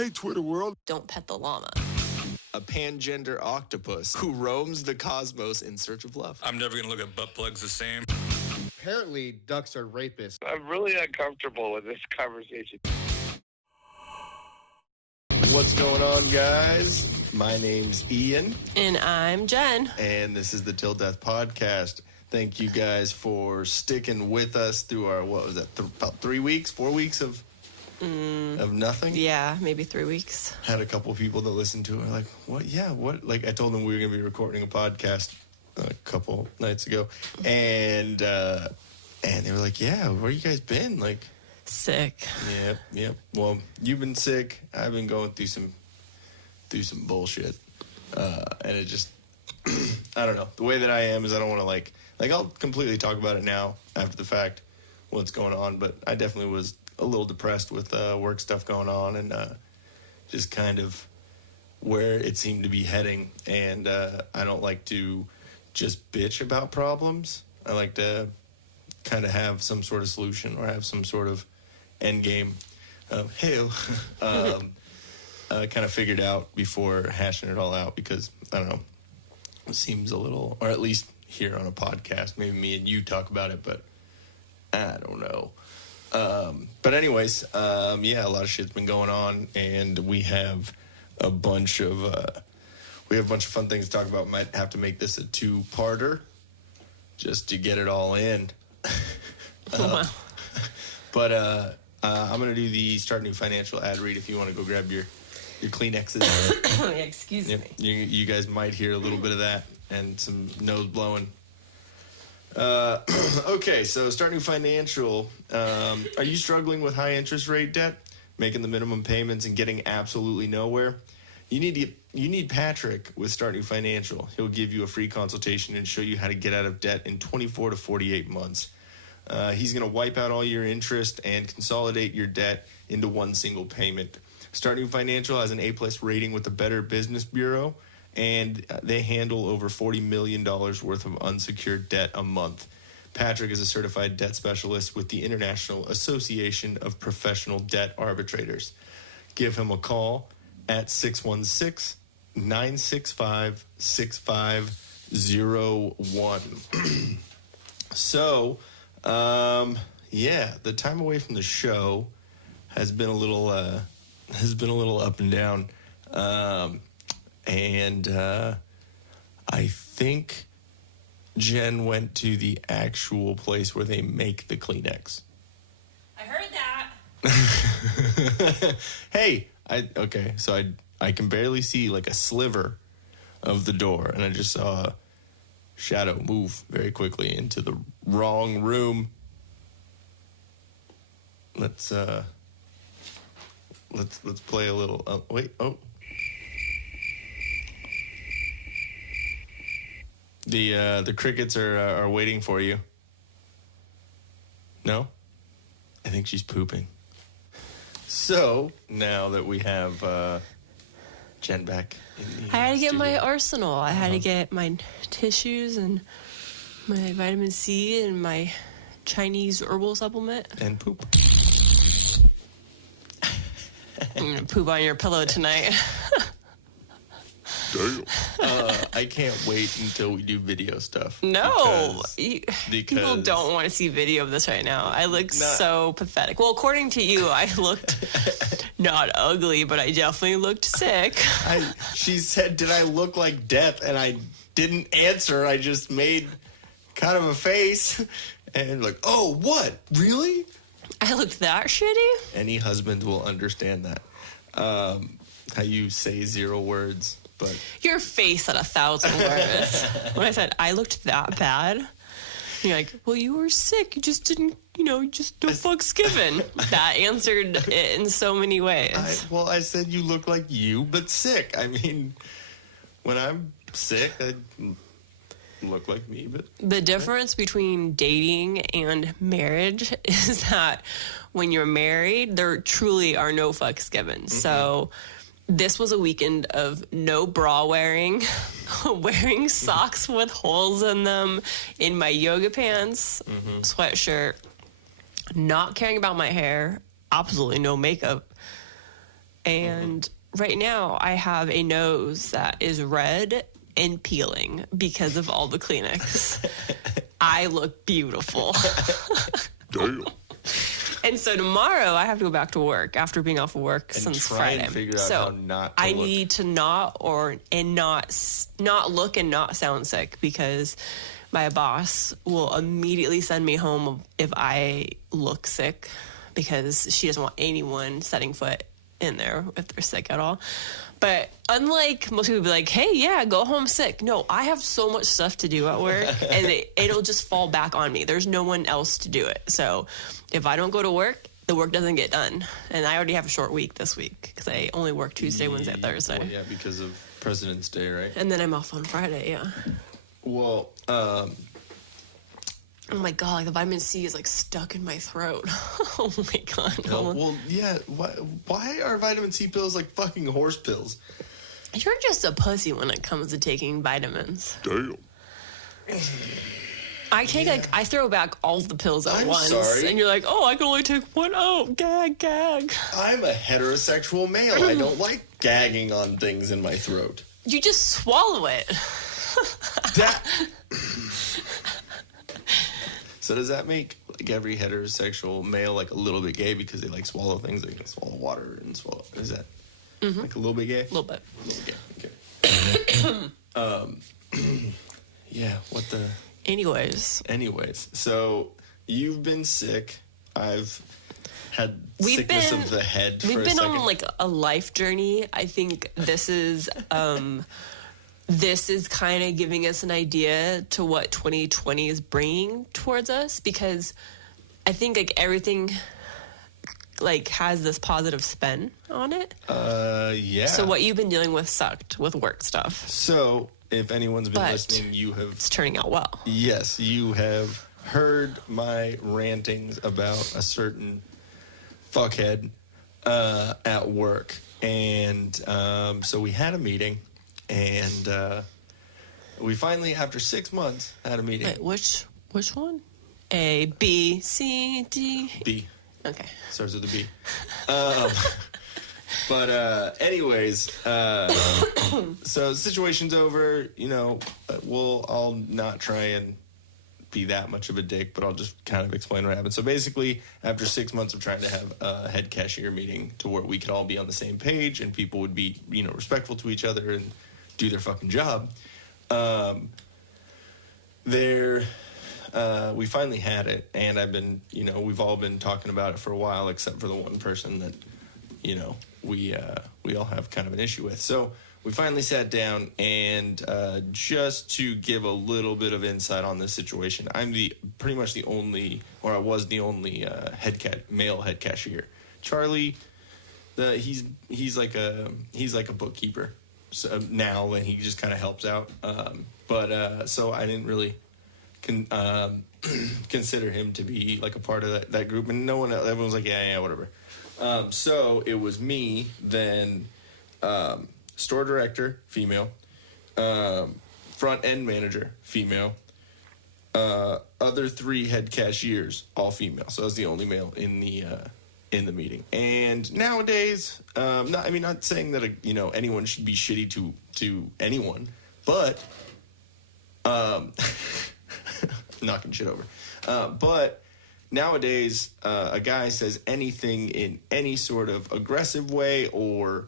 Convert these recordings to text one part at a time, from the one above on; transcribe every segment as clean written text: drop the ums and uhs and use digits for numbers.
Hey, Twitter world. Don't pet the llama. A pangender octopus who roams the cosmos in search of love. I'm never going to look at butt plugs the same. Apparently, ducks are rapists. I'm really uncomfortable with this conversation. What's going on, guys? My name's Ian. And I'm Jen. And this is the Till Death Podcast. Thank you guys for sticking with us through our, what was that, about 4 weeks of nothing? Yeah, maybe 3 weeks. Had a couple people that listened to it like, what? Yeah, what? Like, I told them we were going to be recording a podcast a couple nights ago. And they were like, yeah, where you guys been? Like, sick. Yep. Well, you've been sick. I've been going through some bullshit. And it just, I don't know. The way that I am is I don't want to like I'll completely talk about it now after the fact, what's going on. But I definitely was a little depressed with work stuff going on and just kind of where it seemed to be heading. And I don't like to just bitch about problems. I like to kind of have some sort of solution or have some sort of end game kind of figured out before hashing it all out, because I don't know, it seems a little, or at least here on a podcast, maybe me and you talk about it, but I don't know. But anyways, yeah, a lot of shit's been going on, and we have a bunch of fun things to talk about. Might have to make this a 2-parter just to get it all in. Wow. But I'm going to do the Start New Financial ad read if you want to go grab your Kleenexes. Excuse me. You guys might hear a little bit of that and some nose blowing. Okay, so Start New Financial. Are you struggling with high interest rate debt, making the minimum payments and getting absolutely nowhere? You need Patrick with Start New Financial. He'll give you a free consultation and show you how to get out of debt in 24 to 48 months. He's going to wipe out all your interest and consolidate your debt into one single payment. Start New Financial has an A+ rating with the Better Business Bureau, and they handle over $40 million worth of unsecured debt a month. Patrick is a certified debt specialist with the International Association of Professional Debt Arbitrators. Give him a call at 616-965-6501. So, yeah, the time away from the show has been a little up and down. And I think Jen went to the actual place where they make the Kleenex. I heard that. Hey, so I can barely see like a sliver of the door, and I just saw a shadow move very quickly into the wrong room. Let's play a little. Wait. The crickets are waiting for you. No? I think she's pooping. So, now that we have Jen back in the I had to get studio. my arsenal. I had to get my tissues and my vitamin C and my Chinese herbal supplement. And poop. I'm going to poop on your pillow tonight. Damn. I can't wait until we do video stuff. No. Because People don't want to see video of this right now. I look so pathetic. Well, according to you, I looked not ugly, but I definitely looked sick. She said, did I look like death? And I didn't answer. I just made kind of a face. And like, oh, what? Really? I looked that shitty? Any husband will understand that. How you say 0 words. But Your face said 1,000 words. When I said, I looked that bad, you're like, well, you were sick. You just didn't, just no fucks given. That answered it in so many ways. I said you look like you, but sick. I mean, when I'm sick, I look like me, but... The difference between dating and marriage is that when you're married, there truly are no fucks given. Mm-hmm. So... This was a weekend of no bra wearing, wearing socks with holes in them, in my yoga pants, sweatshirt, not caring about my hair, absolutely no makeup. And right now I have a nose that is red and peeling because of all the Kleenex. I look beautiful. Damn. And so tomorrow I have to go back to work after being off of work And since try Friday. and figure out so how not to I look. need to not look and not sound sick, because my boss will immediately send me home if I look sick, because she doesn't want anyone setting foot in there if they're sick at all. But unlike most people be like, hey, yeah, go home sick. No, I have so much stuff to do at work, and it'll just fall back on me. There's no one else to do it. So if I don't go to work, the work doesn't get done. And I already have a short week this week because I only work Tuesday, Wednesday, Thursday. Well, yeah, because of President's Day, right? And then I'm off on Friday, yeah. Well, Oh my God, like the vitamin C is like stuck in my throat. Oh my God. well, yeah. Why are vitamin C pills like fucking horse pills? You're just a pussy when it comes to taking vitamins. Damn. I take I throw back all the pills at I'm once. sorry. And you're like, oh, I can only take one. Oh, gag. I'm a heterosexual male. I don't like gagging on things in my throat. You just swallow it. That. So does that make like every heterosexual male like a little bit gay because they like swallow things? They can swallow water and swallow. Is that like a little bit gay? A little bit. A little gay. Okay. Yeah. What the? Anyways, so you've been sick. I've had sickness of the head. We've for a been second. on like a life journey. I think this is kind of giving us an idea to what 2020 is bringing towards us, because I think like everything like has this positive spin on it. Yeah. So what you've been dealing with sucked with work stuff. So if anyone's been But listening, you have. It's turning out well. Yes, you have heard my rantings about a certain fuckhead at work. And so we had a meeting, and we finally, after 6 months, had a meeting. Wait, which one? A, B, C, D. B. Okay. Starts with a B. But anyways, so the situation's over. You know, I'll not try and be that much of a dick, but I'll just kind of explain what happened. So basically, after 6 months of trying to have a head cashier meeting to where we could all be on the same page and people would be, respectful to each other and do their fucking job, we finally had it, and I've been, we've all been talking about it for a while, except for the one person that, we all have kind of an issue with. So we finally sat down, and just to give a little bit of insight on this situation, I'm pretty much the only, or I was the only male head cashier. Charlie, he's like a bookkeeper. So now, and he just kind of helps out. So I didn't really consider him to be like a part of that group, and everyone was like, yeah, whatever. So it was me, then store director, female, front end manager, female, other 3 head cashiers, all female. So I was the only male in the meeting. And nowadays, not saying that anyone should be shitty to anyone, but knocking shit over. But nowadays, a guy says anything in any sort of aggressive way or,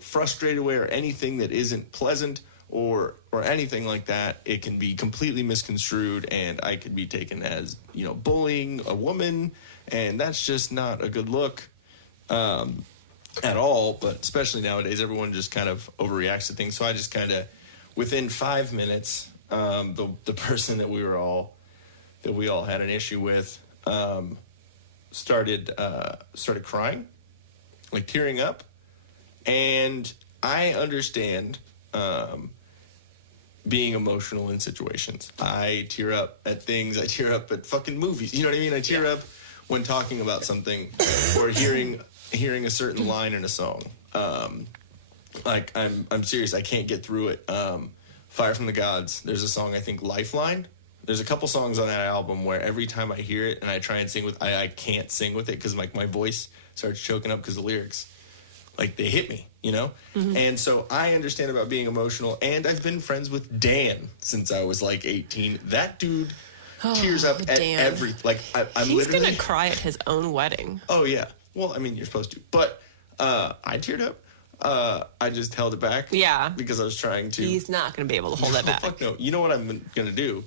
frustrated way, or anything that isn't pleasant or anything like that, it can be completely misconstrued, and I could be taken as, bullying a woman, and that's just not a good look at all. But especially nowadays, everyone just kind of overreacts to things. So I just kind of, within 5 minutes, the person that we all had an issue with started crying, like tearing up. And I understand being emotional in situations. I tear up at things. I tear up at fucking movies. You know what I mean? I tear up when talking about something or hearing a certain line in a song. Like I'm serious. I can't get through it. Fire from the Gods. There's a song, I think, Lifeline. There's a couple songs on that album where every time I hear it and I try and sing with, I can't sing with it because my voice starts choking up because of the lyrics. like they hit me, you know? And so I understand about being emotional, and I've been friends with Dan since I was like 18. That dude tears up at Dan. every, like, I'm He's literally... gonna cry at his own wedding. Oh, yeah. Well, I mean, you're supposed to. But I teared up. I just held it back. Yeah. Because I was trying to... He's not gonna be able to hold that back. Fuck no. You know what I'm going to do?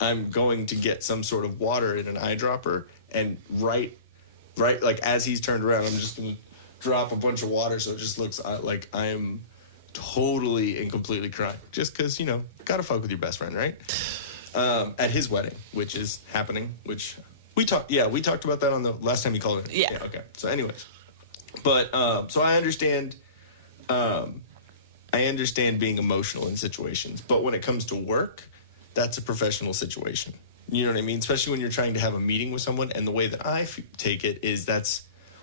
I'm going to get some sort of water in an eyedropper, and right, like, as he's turned around, I'm just going to drop a bunch of water so it just looks like I am totally and completely crying. Just because, you know, gotta fuck with your best friend, right? At his wedding, which is happening, which we talked about that on the last time you called in. Yeah. Okay. So anyways, but so I understand being emotional in situations, but when it comes to work, that's a professional situation. You know what I mean? Especially when you're trying to have a meeting with someone, and the way that I take it is that's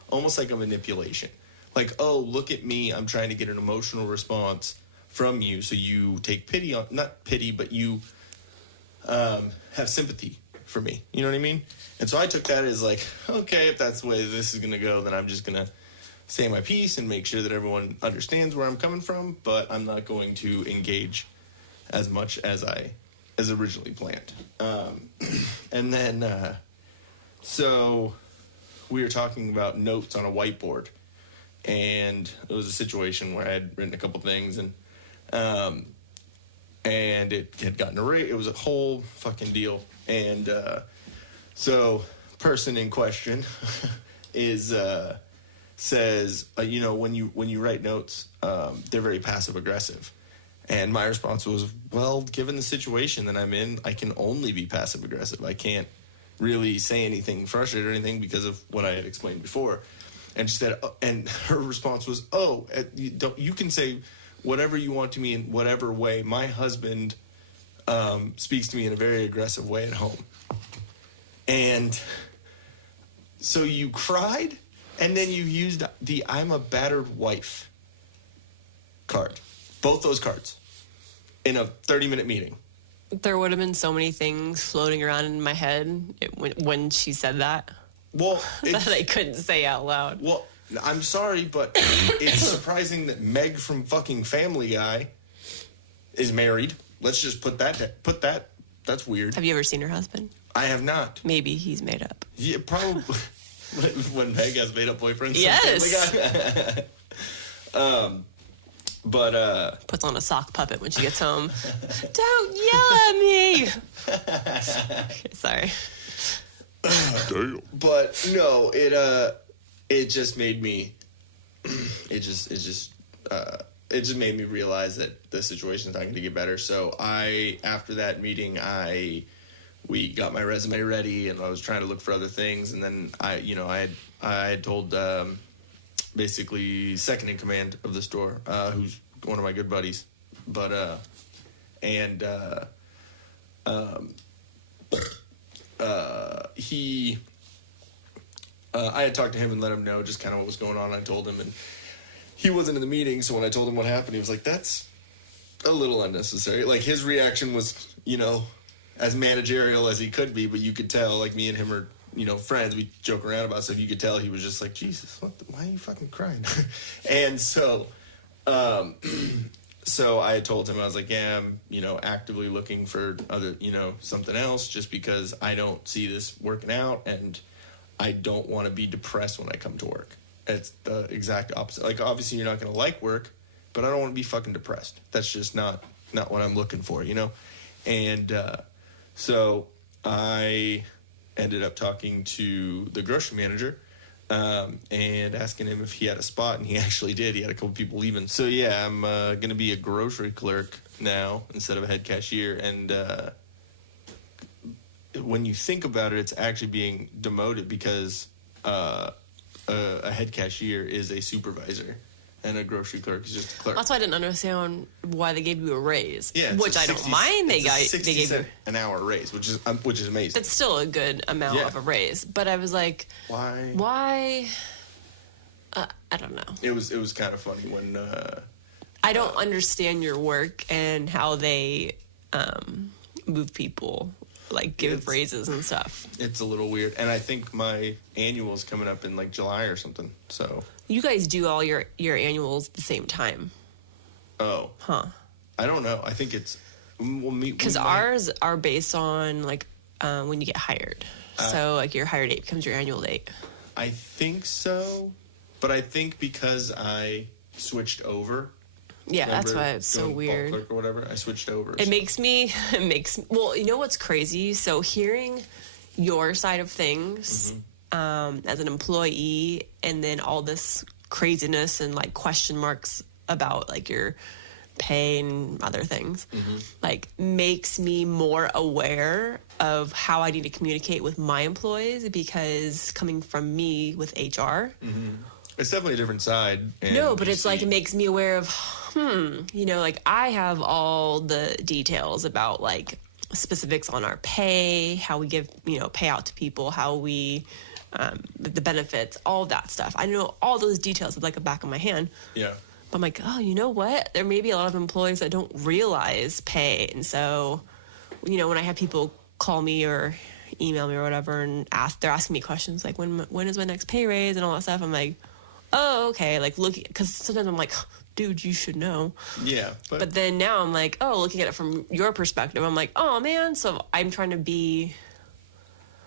almost like a manipulation. Like, oh, look at me, I'm trying to get an emotional response from you, so you take pity on, not pity, but you have sympathy for me. You know what I mean? And so I took that as like, okay, if that's the way this is going to go, then I'm just going to say my piece and make sure that everyone understands where I'm coming from, but I'm not going to engage as much as originally planned. And then, so we were talking about notes on a whiteboard, and it was a situation where I had written a couple things, and it had gotten erased. It was a whole fucking deal. And so person in question says, you know, when you write notes, they're very passive aggressive. And my response was, well, given the situation that I'm in, I can only be passive aggressive. I can't really say anything frustrated or anything because of what I had explained before. And she said, and her response was, oh, you can say whatever you want to me in whatever way. My husband speaks to me in a very aggressive way at home. And so you cried, and then you used the I'm a battered wife card. Both those cards in a 30-minute meeting. There would have been so many things floating around in my head when she said that. Well, that I couldn't say out loud. Well, I'm sorry, but it's surprising that Meg from fucking Family Guy is married. Let's just put that. That's weird. Have you ever seen her husband? I have not. Maybe he's made up. Yeah, probably. When Meg has made up boyfriends. Yes. Family Guy. But puts on a sock puppet when she gets home. Don't yell at me. Sorry. But no, it just made me. It just made me realize that the situation is not going to get better. So after that meeting, we got my resume ready, and I was trying to look for other things, and then I had told basically second in command of the store, who's one of my good buddies, but I had talked to him and let him know just kind of what was going on. I told him, and he wasn't in the meeting, so when I told him what happened, he was like, that's a little unnecessary. Like, his reaction was, you know, as managerial as he could be, but you could tell, like, me and him are, you know, friends. We joke around about stuff. You could tell he was just like, Jesus, why are you fucking crying? And so I had told him, I was like, yeah, I'm, you know, actively looking for other, you know, something else, just because I don't see this working out, and I don't want to be depressed when I come to work. It's the exact opposite. Like, obviously you're not going to like work, but I don't want to be fucking depressed. That's just not what I'm looking for, you know? And so I ended up talking to the grocery manager and asking him if he had a spot, and he actually did. He had a couple people leaving. So yeah, I'm going to be a grocery clerk now instead of a head cashier. And when you think about it, it's actually being demoted because a head cashier is a supervisor, and a grocery clerk is just a clerk. That's why I didn't understand why they gave you a raise. Yeah, which I don't mind. They gave you an hour raise, which is amazing. That's still a good amount of a raise. But I was like, why? I don't know. It was kind of funny when I don't understand your work and how they move people. like give raises and stuff. It's a little weird. And I think my annual's coming up in like July or something. So You guys do all your annuals at the same time. Oh. Huh. I don't know. I think it's because ours are based on like when you get hired. So like your hire date becomes your annual date. I think so, but I think because I switched over. Yeah, that's why it's so weird. Clerk or whatever, I switched over. It makes well, you know what's crazy? So hearing your side of things as an employee, and then all this craziness and like question marks about like your pay and other things, like makes me more aware of how I need to communicate with my employees, because coming from me with HR, it's definitely a different side. No, but it's like it makes me aware of, you know, like I have all the details about like specifics on our pay, how we give, you know, pay out to people, how we, the benefits, all that stuff. I know all those details at like the back of my hand. Yeah. But I'm like, oh, you know what? There may be a lot of employees that don't realize pay. And so, you know, when I have people call me or email me or whatever and they're asking me questions like, when is my next pay raise and all that stuff, I'm like, oh, okay. Like, look, because sometimes I'm like, dude, you should know. Yeah. But then now I'm like, oh, looking at it from your perspective, I'm like, oh, man. So I'm trying to be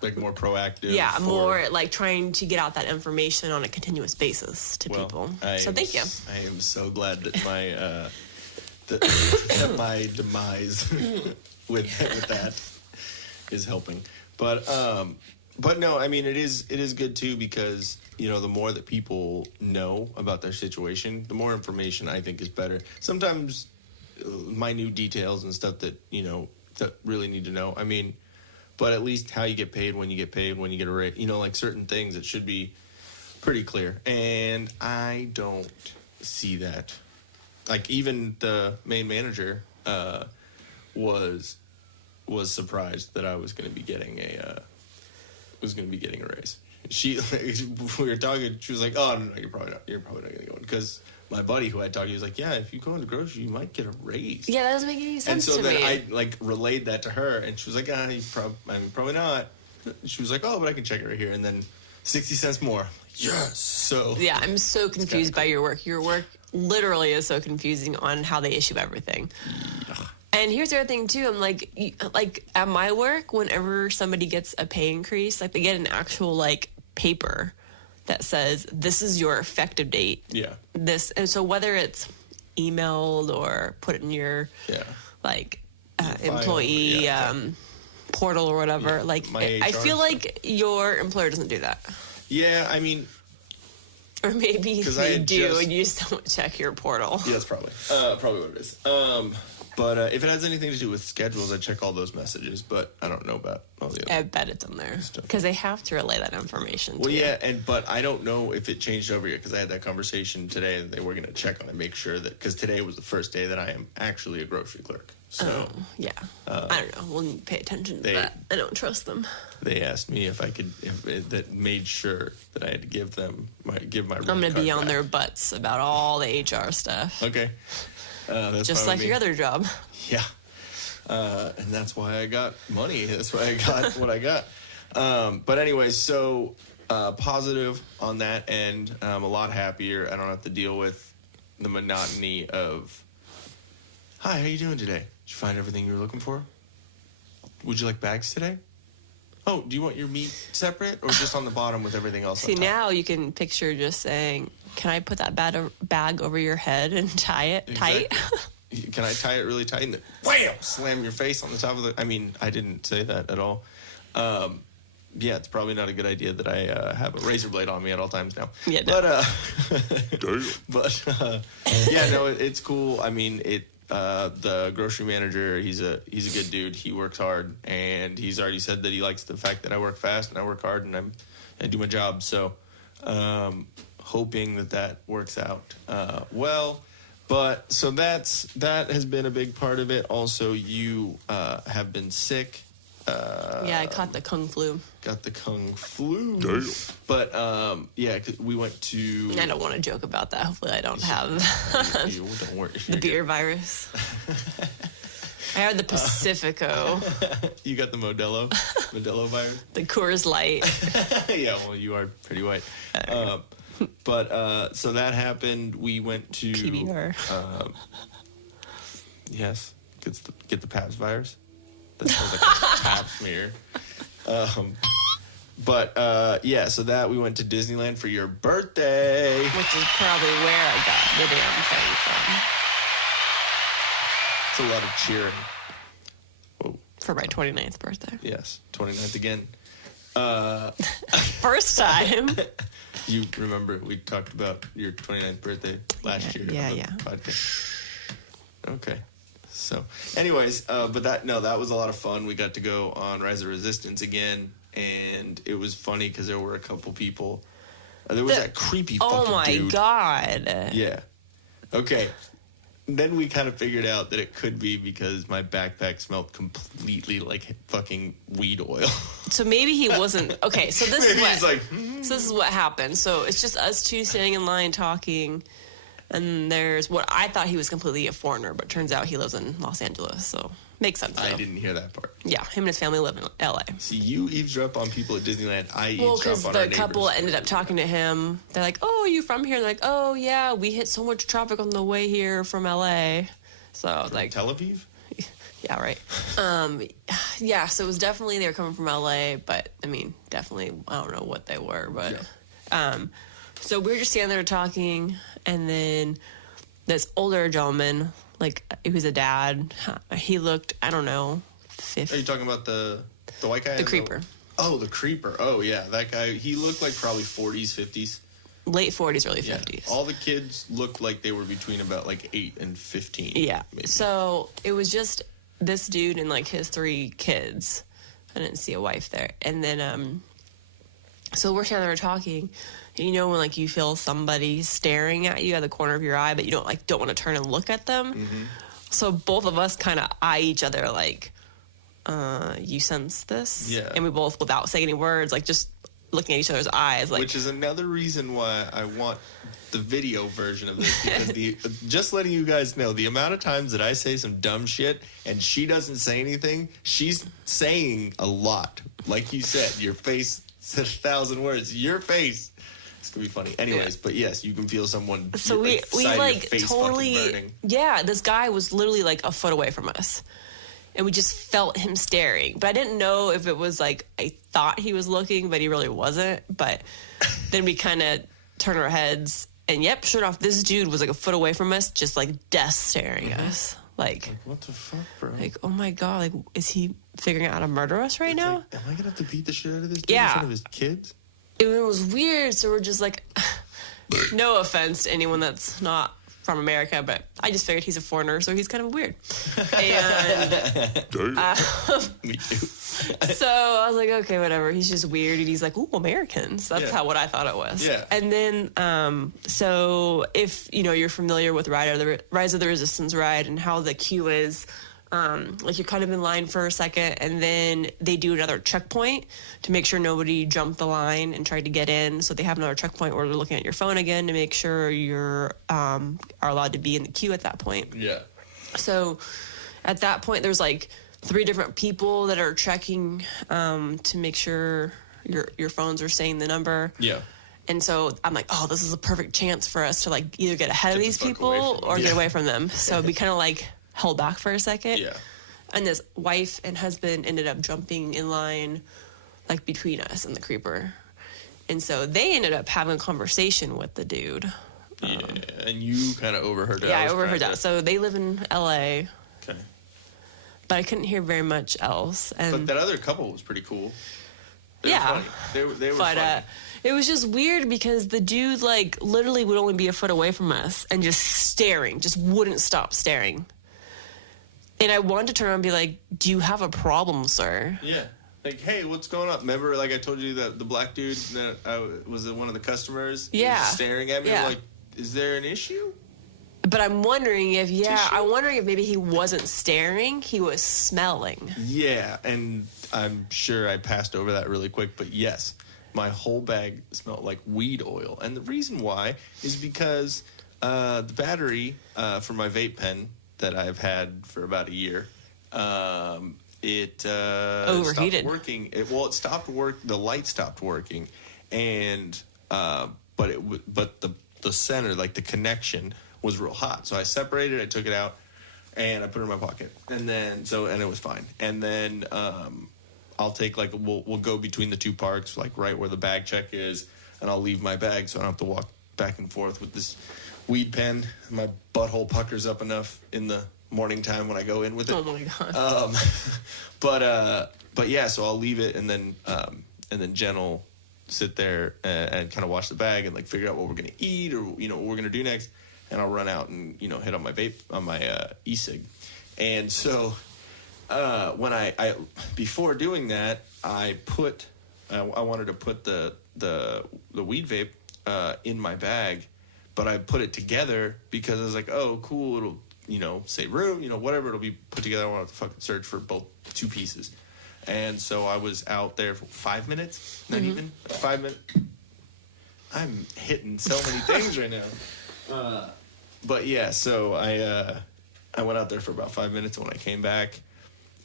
like more proactive. Yeah, more like trying to get out that information on a continuous basis to people. So thank you. I am so glad that my that my demise with that is helping. But no, I mean it is good too, because you know the more that people know about their situation, the more information I think is better. Sometimes minute details and stuff that you know that really need to know. I mean. But at least how you get paid, when you get paid, when you get a raise, you know, like certain things, it should be pretty clear. And I don't see that. Like even the main manager was surprised that I was going to be getting a raise. We were talking. She was like, "Oh no, you're probably not going to go." Because my buddy who I talked to, he was like, "Yeah, if you go into grocery, you might get a raise." Yeah, that doesn't make any sense to me. And so then I like relayed that to her, and she was like, probably not." She was like, "Oh, but I can check it right here." And then 60 cents more. Like, yes. So yeah, I'm so confused by your work. Your work literally is so confusing on how they issue everything. Yeah. And here's the other thing too. I'm like at my work, whenever somebody gets a pay increase, like they get an actual like paper that says this is your effective date. Yeah. And so whether it's emailed or put in your like employee portal or whatever, like I feel like your employer doesn't do that. Yeah, I mean, or maybe they do and you just don't check your portal. Yeah, that's probably what it is. But if it has anything to do with schedules, I check all those messages, but I don't know about all the other. I bet it's in there because they have to relay that information. Well, yeah, but I don't know if it changed over yet because I had that conversation today, and they were going to check on it, make sure that because today was the first day that I am actually a grocery clerk. So yeah, I don't know. We'll pay attention to that. I don't trust them. They asked me if I could, that made sure that I had to give my. I'm going to be on their butts about all the HR stuff. Okay. That's just like your other job. Yeah. And that's why I got money. That's why I got what I got. But anyway, so positive on that end. I'm a lot happier. I don't have to deal with the monotony of, hi, how you doing today? Did you find everything you were looking for? Would you like bags today? Oh, do you want your meat separate or just on the bottom with everything else See, on top? now you can picture just saying, can I put that bag over your head and tie it tight? Can I tie it really tight and then wham, slam your face on the top of the... I mean, I didn't say that at all. Yeah, it's probably not a good idea that I have a razor blade on me at all times now. Yeah, no. But yeah, no, it's cool. I mean, the grocery manager, he's a good dude. He works hard, and he's already said that he likes the fact that I work fast and I work hard and I do my job. So, hoping that works out well. But so that has been a big part of it. Also, you have been sick. Yeah, I caught the kung flu. Got the kung flu. But yeah, we went to. I don't want to joke about that. Hopefully, I don't have don't worry. the beer virus. I had the Pacifico, You got the Modelo virus? the Coors Light. Yeah, well, you are pretty white. But so that happened. We went to PBR. Yes, get the Pabst virus. That sounds like a Pap smear. But yeah, so that we went to Disneyland for your birthday. Which is probably where I got the damn thing from. It's a lot of cheering. Whoa. For my 29th birthday. Yes, 29th again. First time. You remember we talked about your 29th birthday last year on the podcast. Okay. So, anyways, but that was a lot of fun. We got to go on Rise of Resistance again, and it was funny because there were a couple people. There was that creepy fucking dude. Oh my god. Yeah. Okay. Then we kind of figured out that it could be because my backpack smelled completely like fucking weed oil. So maybe he wasn't okay. So this is what he's like. So this is what happened. So it's just us two standing in line talking, and there's what I thought he was completely a foreigner, but turns out he lives in Los Angeles. So makes sense. I didn't hear that part. Yeah, him and his family live in LA. See, you eavesdrop on people at Disneyland. I eavesdrop on because our the neighbors. couple ended up talking to him. They're like, "Oh, are you from here?" They're like, "Oh, yeah, we hit so much traffic on the way here from LA." So I was like, Tel Aviv? yeah, right. Yeah, so it was definitely they were coming from LA, but I mean, definitely I don't know what they were, but so we were just standing there talking, and then this older gentleman, like he was a dad, he looked, I don't know, 50. Are you talking about the white guy? The creeper. Oh, the creeper. Oh, yeah, that guy. He looked like probably 40s, 50s. Late 40s, early Yeah. 50s. All the kids looked like they were between about like 8 and 15. Yeah. Maybe. So it was just this dude and like his 3 kids. I didn't see a wife there. And then, so we're standing there talking. And you know when like you feel somebody staring at you at the corner of your eye, but you don't want to turn and look at them. Mm-hmm. So both of us kind of eye each other like, you sense this? Yeah. And we both, without saying any words, like just looking at each other's eyes, like. Which is another reason why I want the video version of this, because just letting you guys know the amount of times that I say some dumb shit and she doesn't say anything, she's saying a lot. Like you said, your face said 1,000 words. Your face. It's gonna be funny. Anyways, but yes, you can feel someone. So we like totally. Yeah, this guy was literally like a foot away from us. And we just felt him staring. But I didn't know if it was like, I thought he was looking, but he really wasn't. But then we kind of turned our heads. And yep, sure enough, this dude was like a foot away from us, just like death staring at us. Like, what the fuck, bro? Like, oh my God, like, is he figuring out how to murder us right now? Like, am I going to have to beat the shit out of this dude in front of his kids? It was weird. So we're just like, no offense to anyone that's not from America, but I just figured he's a foreigner, so he's kind of weird. And me too. So I was like, okay, whatever. He's just weird, and he's like, ooh, Americans. That's what I thought it was. Yeah. And then, so if you're familiar with Rise of the Resistance ride and how the queue is. Like you're kind of in line for a second, and then they do another checkpoint to make sure nobody jumped the line and tried to get in. So they have another checkpoint where they're looking at your phone again to make sure you're are allowed to be in the queue at that point. Yeah. So at that point, there's like 3 different people that are checking to make sure your phones are saying the number. Yeah. And so I'm like, oh, this is a perfect chance for us to like either get ahead of these people or get away from them. So we kind of like held back for a second. Yeah. And this wife and husband ended up jumping in line like between us and the creeper. And so they ended up having a conversation with the dude. Yeah, and you kind of overheard that. Yeah, I overheard that. So they live in LA. Okay. But I couldn't hear very much else. And but that other couple was pretty cool. They were funny. They were funny. It was just weird because the dude like literally would only be a foot away from us and just staring, just wouldn't stop staring. And I wanted to turn around and be like, do you have a problem, sir? Yeah. Like, hey, what's going on? Remember, like I told you that the black dude that was one of the customers? Yeah. He was staring at me. Yeah. I'm like, is there an issue? But I'm wondering if, I'm wondering if maybe he wasn't staring, he was smelling. Yeah, and I'm sure I passed over that really quick, but yes, my whole bag smelled like weed oil. And the reason why is because the battery for my vape pen that I've had for about a year it overheated. stopped working. It stopped work. The light stopped working, and but the center, like the connection, was real hot. So I separated. I took it out, and I put it in my pocket, and then and it was fine. And then I'll take we'll go between the two parks, like right where the bag check is, and I'll leave my bag so I don't have to walk back and forth with this weed pen. My butthole puckers up enough in the morning time when I go in with it. Oh my god. But yeah, so I'll leave it, and then Jenn will sit there and kind of watch the bag and like figure out what we're gonna eat or what we're gonna do next, and I'll run out and hit on my vape on my e-cig. And so when I before doing that, I wanted to put the weed vape in my bag, but I put it together because I was like, oh cool, it'll save room, whatever, it'll be put together. I want to fucking search for both two pieces. And so I was out there for 5 minutes, not even 5 minutes. I'm hitting so many things right now. But yeah, so I went out there for about 5 minutes, and when I came back,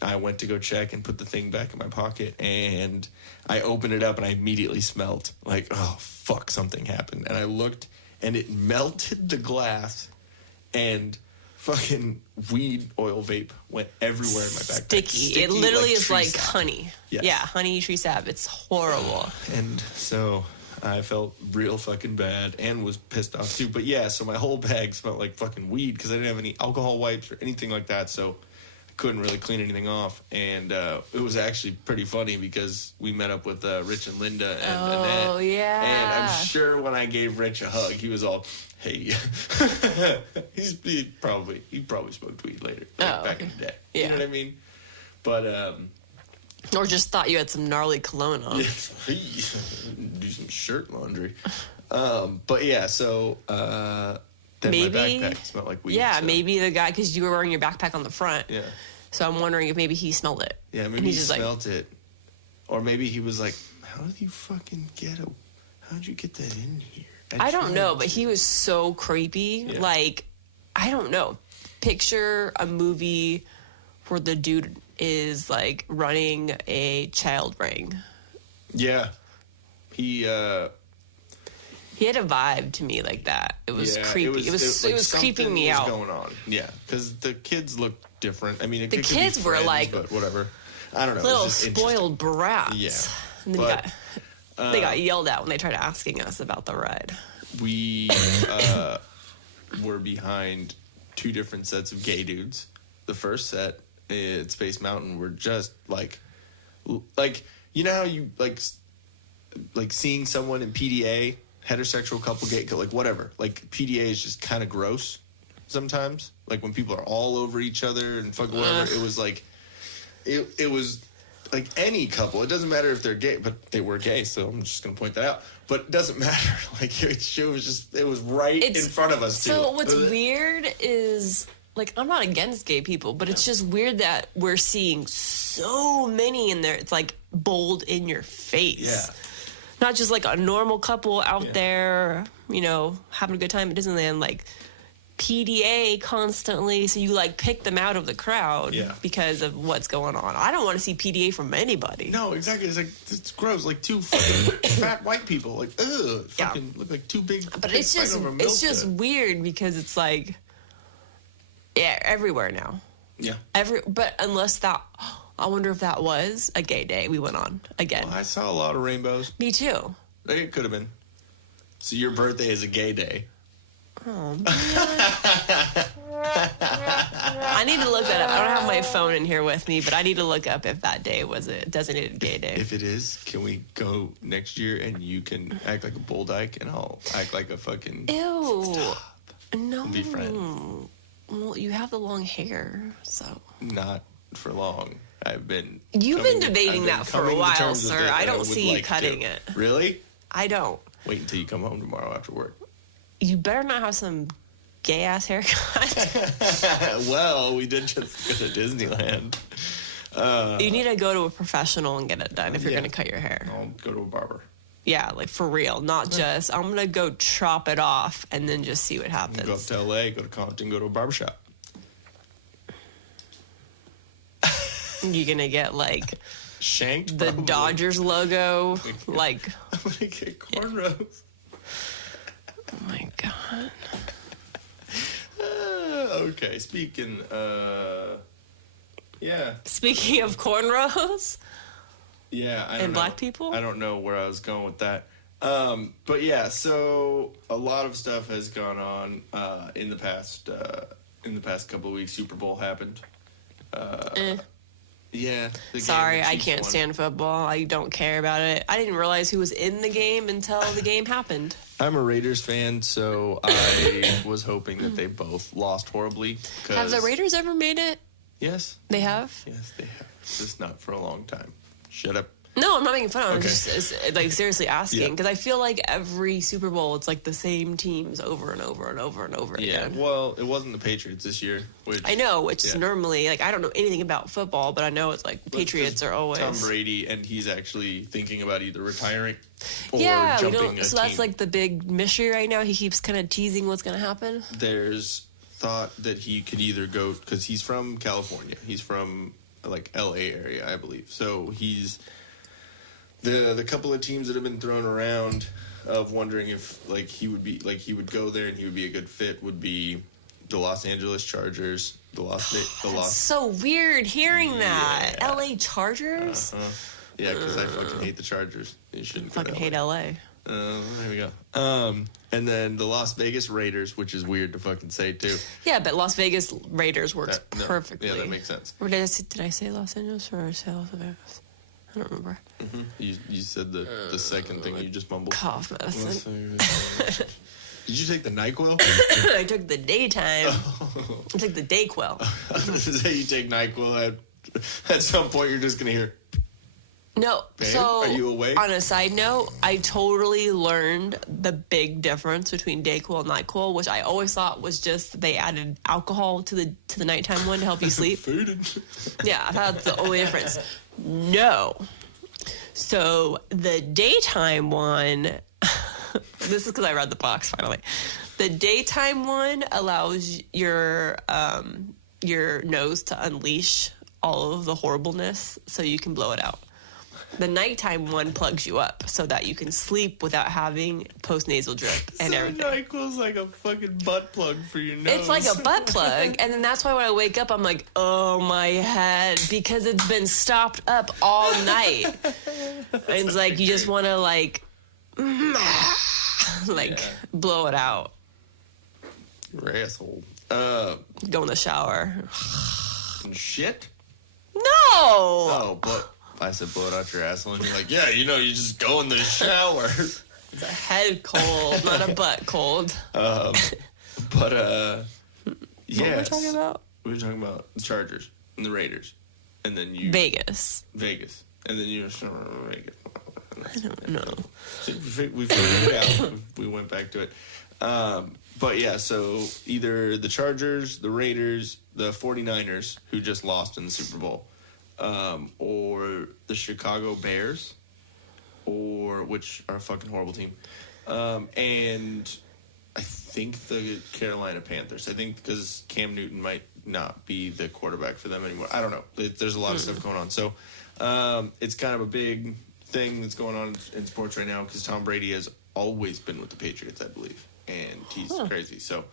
I went to go check and put the thing back in my pocket, and I opened it up, and I immediately smelled like, oh, fuck, something happened. And I looked, and it melted the glass, and fucking weed oil vape went everywhere in my backpack. Sticky. It literally is tree like sap. honey. Yes. Yeah, honey tree sap. It's horrible. And so I felt real fucking bad and was pissed off too. But yeah, so my whole bag smelled like fucking weed because I didn't have any alcohol wipes or anything like that. So I couldn't really clean anything off. And it was actually pretty funny because we met up with Rich and Linda and Annette. Oh, yeah. And I'm sure when I gave Rich a hug, he was all, hey. he probably smoked weed later, back in the day. Yeah. You know what I mean? But Or just thought you had some gnarly cologne on. do some shirt laundry. But yeah, so then Maybe, my backpack smelled like weed. Yeah, so. maybe the guy, because you were wearing your backpack on the front. Yeah. So I'm wondering if maybe he smelled it. Yeah, And maybe he he's just smelt it. Or maybe he was like, how did you fucking how'd you get that in here? I don't know, but he was so creepy. Yeah. Like, I don't know. Picture a movie where the dude is like running a child ring. Yeah. He He had a vibe to me like that. It was yeah, creepy. It was creeping me out. Going on. Yeah, because the kids looked different. I mean, The kids were like but whatever. I don't know. little it was just spoiled brats. Yeah. And then they got yelled at when they tried asking us about the ride. We were behind two different sets of gay dudes. The first set at Space Mountain were just like you know how you like seeing someone in PDA, heterosexual couple, gay, like whatever. Like PDA is just kind of gross sometimes. Like when people are all over each other and fucking whatever. It was like it was like any couple. It doesn't matter if they're gay, but they were gay, so I'm just gonna point that out. But it doesn't matter. Like it was right in front of us too. So what's weird is, like, I'm not against gay people, but it's just weird that we're seeing so many in there. It's like bold in your face. Yeah. Not just like a normal couple out there, having a good time at Disneyland, like PDA constantly. So you like pick them out of the crowd because of what's going on. I don't want to see PDA from anybody. No, exactly. It's gross. Like two fucking fat white people. Like, ugh. Fucking look like two big. But it's just weird because it's like, everywhere now. Yeah. But unless that, I wonder if that was a gay day we went on again. Well, I saw a lot of rainbows. Me too. It could have been. So your birthday is a gay day. Oh, man. I need to look that up. I don't have my phone in here with me, but I need to look up if that day was a designated gay day. If it is, can we go next year and you can act like a bull dyke and I'll act like a fucking... Ew. Stop. No. And be friends. Well, you have the long hair, so... Not for long. You've been debating that for a while, sir. I don't see you cutting it. Really? I don't. Wait until you come home tomorrow after work. You better not have some gay-ass haircut. Well, we did just go to Disneyland. You need to go to a professional and get it done if you're going to cut your hair. I'll go to a barber. Yeah, like for real. Not just, I'm going to go chop it off and then just see what happens. Go up to LA, go to Compton, go to a barbershop. You're gonna get like Shanked. the probably. Dodgers logo, like. I'm gonna get cornrows. Oh my god. Okay, speaking. Yeah. Speaking of cornrows Yeah. I don't and know. black people, I don't know where I was going with that. But yeah, so a lot of stuff has gone on in the past couple of weeks. Super Bowl happened. Yeah. Sorry, I can't stand football. I don't care about it. I didn't realize who was in the game until the game happened. I'm a Raiders fan, so I was hoping that they both lost horribly. Have the Raiders ever made it? Yes. They have? Yes, they have. Just not for a long time. Shut up. No, I'm not making fun of it. I'm Okay. just like seriously asking Yeah. because I feel like every Super Bowl it's like the same teams over and over and over and over Yeah. again. Well, it wasn't the Patriots this year. Which I know, which is Yeah. normally like I don't know anything about football, but I know it's like Patriots are always Tom Brady, and he's actually thinking about either retiring or yeah. We jumping don't, a so that's team. like the big mystery right now. He keeps kind of teasing what's going to happen. There's thought that he could either go because he's from California. He's from like L.A. area, I believe. So he's the couple of teams that have been thrown around of wondering if like he would go there and he would be a good fit would be the Los Angeles Chargers, the Los. So weird hearing that. Yeah. LA Chargers? Yeah, because I fucking hate the Chargers. You shouldn't go to Fucking LA. hate LA. There we go. And then the Las Vegas Raiders, which is weird to fucking say too. Yeah, but Las Vegas Raiders works No, perfectly. Yeah, that makes sense. Or did I say Los Angeles or did I say Las Vegas? I don't remember. You said the second thing you just mumbled. Cough medicine. Did you take the NyQuil? I took the daytime. I took the Dayquil. Say you take NyQuil at some point you're just gonna hear. No, Babe, so are you awake? on a side note, I totally learned the big difference between Dayquil and NyQuil, which I always thought was just they added alcohol to the nighttime one to help you sleep. Yeah, I thought that's the only difference. No. So the daytime one, this is because I read the box finally. The daytime one allows your nose to unleash all of the horribleness so you can blow it out. The nighttime one plugs you up so that you can sleep without having post-nasal drip and everything. NyQuil's like a fucking butt plug for your nose. It's like a butt plug, and then that's why when I wake up, I'm like, oh, my head, because it's been stopped up all night. And it's like, you just want to, like, blow it out. You're an asshole. Go in the shower. Shit? No! Oh, but I said blow it out your asshole, and you're like, yeah, you just go in the shower. It's a head cold, not a butt cold. But What yes. were we talking about? We were talking about the Chargers and the Raiders, and then you Vegas. and then you Vegas. I don't know. So we figured it out. We went back to it. But yeah, so either the Chargers, the Raiders, the 49ers, who just lost in the Super Bowl, or the Chicago Bears, which are a fucking horrible team, and I think the Carolina Panthers. I think because Cam Newton might not be the quarterback for them anymore. I don't know. There's a lot of stuff going on. So it's kind of a big thing that's going on in sports right now because Tom Brady has always been with the Patriots, I believe, and he's crazy. So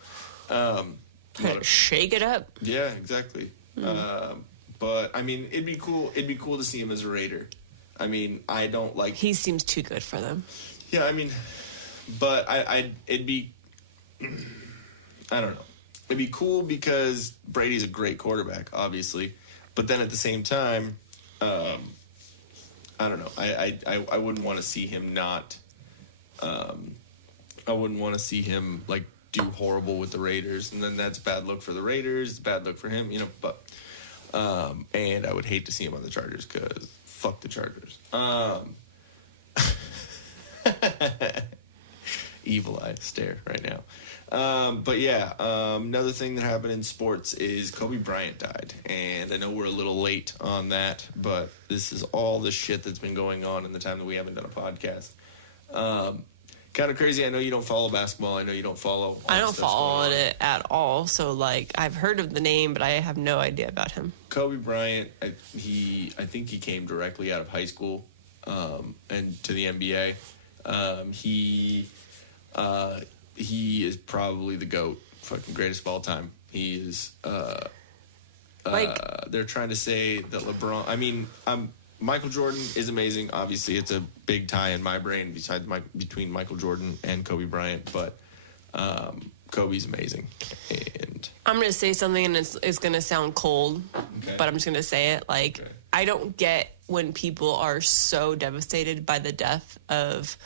Shake it up. yeah, exactly. But I mean, it'd be cool. It'd be cool to see him as a Raider. I mean, I don't like. He seems too good for them. Yeah, I mean, but it'd be. I don't know. It'd be cool because Brady's a great quarterback, obviously, but then at the same time, I don't know. I wouldn't want to see him not. I wouldn't want to see him like do horrible with the Raiders, and then that's bad look for the Raiders, bad look for him, But and I would hate to see him on the Chargers because fuck the Chargers. Evil eye stare right now. But yeah, another thing that happened in sports is Kobe Bryant died. And I know we're a little late on that, but this is all the shit that's been going on in the time that we haven't done a podcast. Kind of crazy. I know you don't follow basketball. I know you don't follow. I don't follow it at all. So, like, I've heard of the name, but I have no idea about him. Kobe Bryant, I think he came directly out of high school and to the NBA. He is probably the GOAT, fucking greatest of all time. He is. They're trying to say that LeBron. I mean, Michael Jordan is amazing. Obviously, it's a big tie in my brain between Michael Jordan and Kobe Bryant, but Kobe's amazing. And I'm going to say something, and it's going to sound cold, but I'm just going to say it. Like, I don't get when people are so devastated by the death of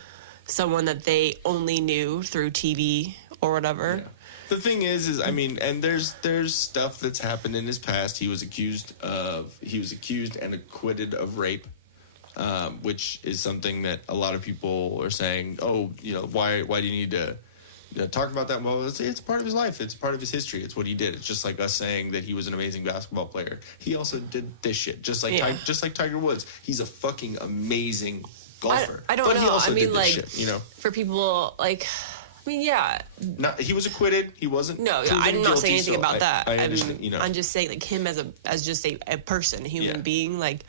someone that they only knew through TV or whatever. Yeah. The thing is I mean, and there's stuff that's happened in his past. He was accused and acquitted of rape, which is something that a lot of people are saying, oh, you know, why do you need to talk about that? Well, it's part of his life. It's part of his history. It's what he did. It's just like us saying that he was an amazing basketball player. He also did this shit, just like Tiger Woods. He's a fucking amazing golfer. I don't know. He also I mean, did this like, shit, you know, for people like. I mean, yeah. He was acquitted. He wasn't. No, I'm not saying anything about that. I understand. You know, I'm just saying, like, him as just a person, a human being. Like,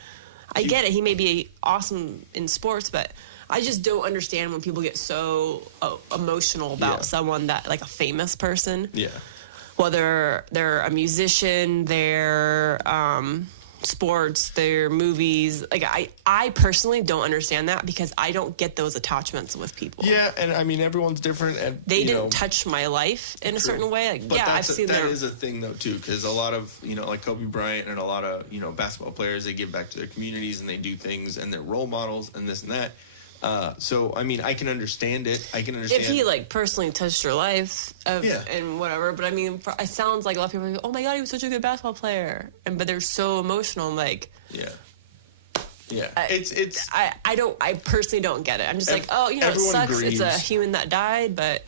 I get it. He may be awesome in sports, but I just don't understand when people get so emotional about someone that, like, a famous person. Yeah. Whether they're a musician, they're sports, their movies. Like, I personally don't understand that because I don't get those attachments with people. Yeah, and I mean, everyone's different. And they didn't touch my life in a certain way. Like, but I've seen that is a thing though too, because a lot of, you know, like Kobe Bryant and a lot of, you know, basketball players, they give back to their communities and they do things and they're role models and this and that. So I mean, I can understand it. I can understand if he like personally touched your life and whatever. But I mean, it sounds like a lot of people are like, oh my god, he was such a good basketball player, but they're so emotional. Like, I personally don't get it. I'm just like, oh, you know, it sucks. Grieves. It's a human that died, but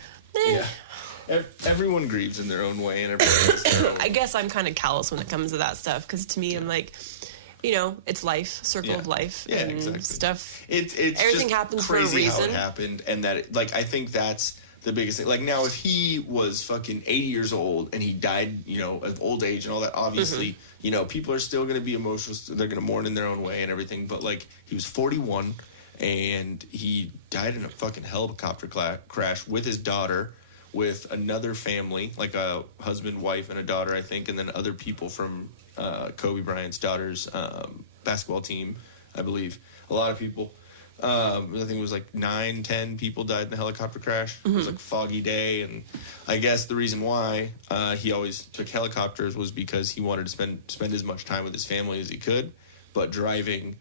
everyone grieves in their own way, and everyone has their own. I guess I'm kind of callous when it comes to that stuff because to me, I'm like, you know, it's life, circle of life, and exactly. Stuff. It's everything happens for a reason. How it happened, and that I think that's the biggest thing. Like now, if he was fucking 80 years old and he died, you know, of old age and all that, obviously, you know, people are still going to be emotional. They're going to mourn in their own way and everything. But like, he was 41 and he died in a fucking helicopter crash with his daughter, with another family, like a husband, wife, and a daughter, I think, and then other people from Kobe Bryant's daughter's basketball team, I believe. A lot of people. I think it was like 9-10 people died in the helicopter crash. It was like a foggy day, and I guess the reason why he always took helicopters was because he wanted to spend as much time with his family as he could. But driving